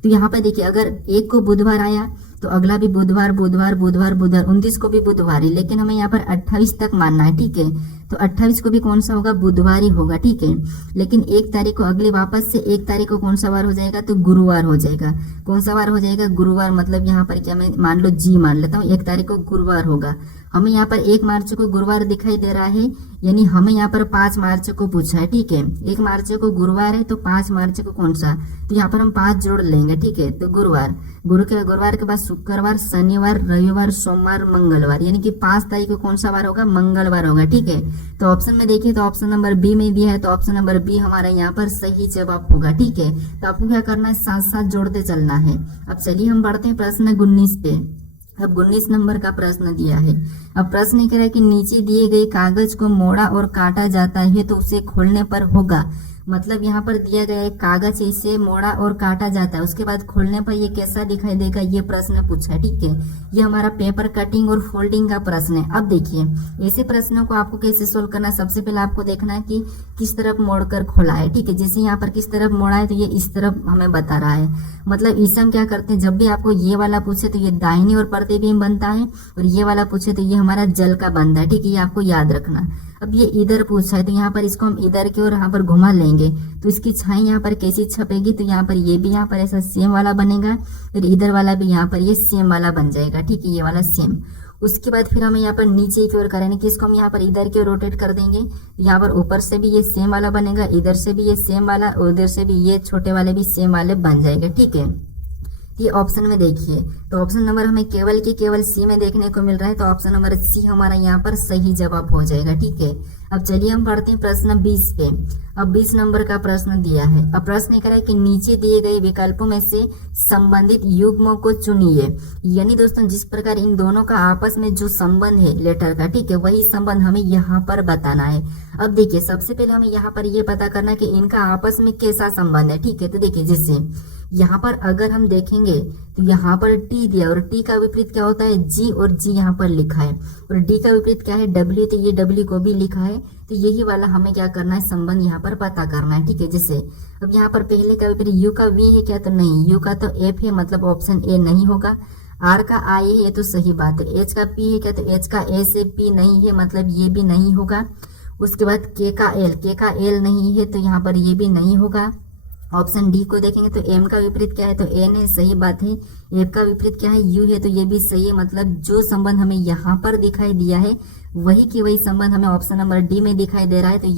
तो यहाँ पर देखिए अगर 1 को बुधवार आया तो अगला भी बुधवार 29 को भी बुधवार ही, लेकिन हमें यहाँ पर 28 तक मानना है, ठीक है। तो 28 को भी कौन सा होगा, बुधवार ही होगा, ठीक है। लेकिन 1 तारीख को अगले वापस से 1 तारीख को कौन सा वार हो जाएगा तो गुरुवार हो जाएगा। कौन सा वार हो जाएगा, गुरुवार। मतलब यहाँ पर क्या मैं मान लो जी मान लेता हूँ, 1 तारीख को गुरुवार होगा। हमें यहाँ पर 1 मार्च को गुरुवार दिखाई दे रहा है, यानी हमें यहाँ पर 5 मार्च को पूछा है, ठीक है। 1 मार्च को गुरुवार है तो 5 मार्च को कौन सा, तो यहाँ पर हम 5 जोड़ लेंगे, ठीक है। तो गुरुवार के बाद शुक्रवार, शनिवार, रविवार, सोमवार, मंगलवार, यानी कि 5 तारीख को कौन सा वार होगा, मंगलवार होगा, ठीक है। तो ऑप्शन में देखिए तो ऑप्शन नंबर बी में दिया है, तो ऑप्शन नंबर बी हमारा यहाँ पर सही जवाब होगा, ठीक है। तो आपको क्या करना है, साथ साथ जोड़ते चलना है। अब चलिए हम बढ़ते हैं प्रश्न 19 पे। अब 19 नंबर का प्रश्न दिया है। अब प्रश्न कह रहा है कि नीचे दिए गए कागज को मोड़ा और काटा जाता है तो उसे खोलने पर होगा मतलब यहाँ पर दिया गया एक कागज है, इसे मोड़ा और काटा जाता है, उसके बाद खोलने पर ये कैसा दिखाई देगा, ये प्रश्न पूछा है। ठीक है, ये हमारा पेपर कटिंग और फोल्डिंग का प्रश्न है। अब देखिए ऐसे प्रश्नों को आपको कैसे सोल्व करना है। सबसे पहले आपको देखना है कि किस तरफ मोड़कर खोला है। ठीक है, जैसे यहाँ पर किस तरफ मोड़ा है तो ये इस तरफ हमें बता रहा है। मतलब इसे हम क्या करते हैं, जब भी आपको ये वाला पूछे तो ये दाहिनी ओर प्रतिबिंब बनता है, और ये वाला पूछे तो ये हमारा जल का बनता है। ठीक है, ये आपको याद रखना। अब ये इधर पूछा है तो यहाँ पर इसको हम इधर की ओर यहाँ पर घुमा लेंगे तो इसकी छाई यहाँ पर कैसी छपेगी, तो यहाँ पर ये भी यहाँ पर ऐसा सेम वाला बनेगा, फिर इधर वाला भी यहाँ पर ये सेम वाला बन जाएगा। ठीक है, ये वाला सेम। उसके बाद फिर हमें यहाँ पर नीचे की ओर करेंगे कि इसको हम यहाँ पर इधर की ओर रोटेट कर देंगे, यहाँ पर ऊपर से भी ये सेम वाला बनेगा, इधर से भी ये सेम वाला, उधर से भी ये छोटे वाले भी सेम वाले बन जाएगा। ठीक है, ये ऑप्शन में देखिए, तो ऑप्शन नंबर हमें केवल सी में देखने को मिल रहा है, तो ऑप्शन नंबर सी हमारा यहाँ पर सही जवाब हो जाएगा। ठीक है, अब चलिए हम पढ़ते हैं प्रश्न 20 पे। अब 20 नंबर का प्रश्न दिया है। अब प्रश्न कह रहा है कि नीचे दिए गए विकल्पों में से संबंधित युग्मों को चुनिए। यानी दोस्तों जिस प्रकार इन दोनों का आपस में जो संबंध है लेटर का, ठीक है, वही संबंध हमें यहाँ पर बताना है। अब देखिए सबसे पहले हमें यहाँ पर ये पता करना है कि इनका आपस में कैसा संबंध है। ठीक है, तो देखिए जैसे यहाँ पर अगर हम देखेंगे तो यहाँ पर टी दिया और टी का विपरीत क्या होता है, जी, और जी यहाँ पर लिखा है, और डी का विपरीत क्या है, डब्ल्यू, तो ये डब्ल्यू को भी लिखा है। तो यही वाला हमें क्या करना है, संबंध यहाँ पर पता करना है। ठीक है, जैसे अब यहाँ पर पहले का विपरीत यू का वी है क्या, तो नहीं, यू का तो एफ है, मतलब ऑप्शन ए नहीं होगा। आर का आई है, ये तो सही बात है। एच का पी है क्या, तो एच का ए से पी नहीं है, मतलब ये भी नहीं होगा। उसके बाद के का एल नहीं है, तो यहाँ पर ये भी नहीं होगा। ऑप्शन डी को देखेंगे तो एम का विपरीत क्या है, तो एन है, सही बात है। एफ का विपरीत क्या है, यू है, तो ये भी सही है। मतलब जो संबंध हमें यहाँ पर दिखाई दिया है वही की वही संबंध हमें ऑप्शन नंबर डी में दिखाई दे रहा है। तो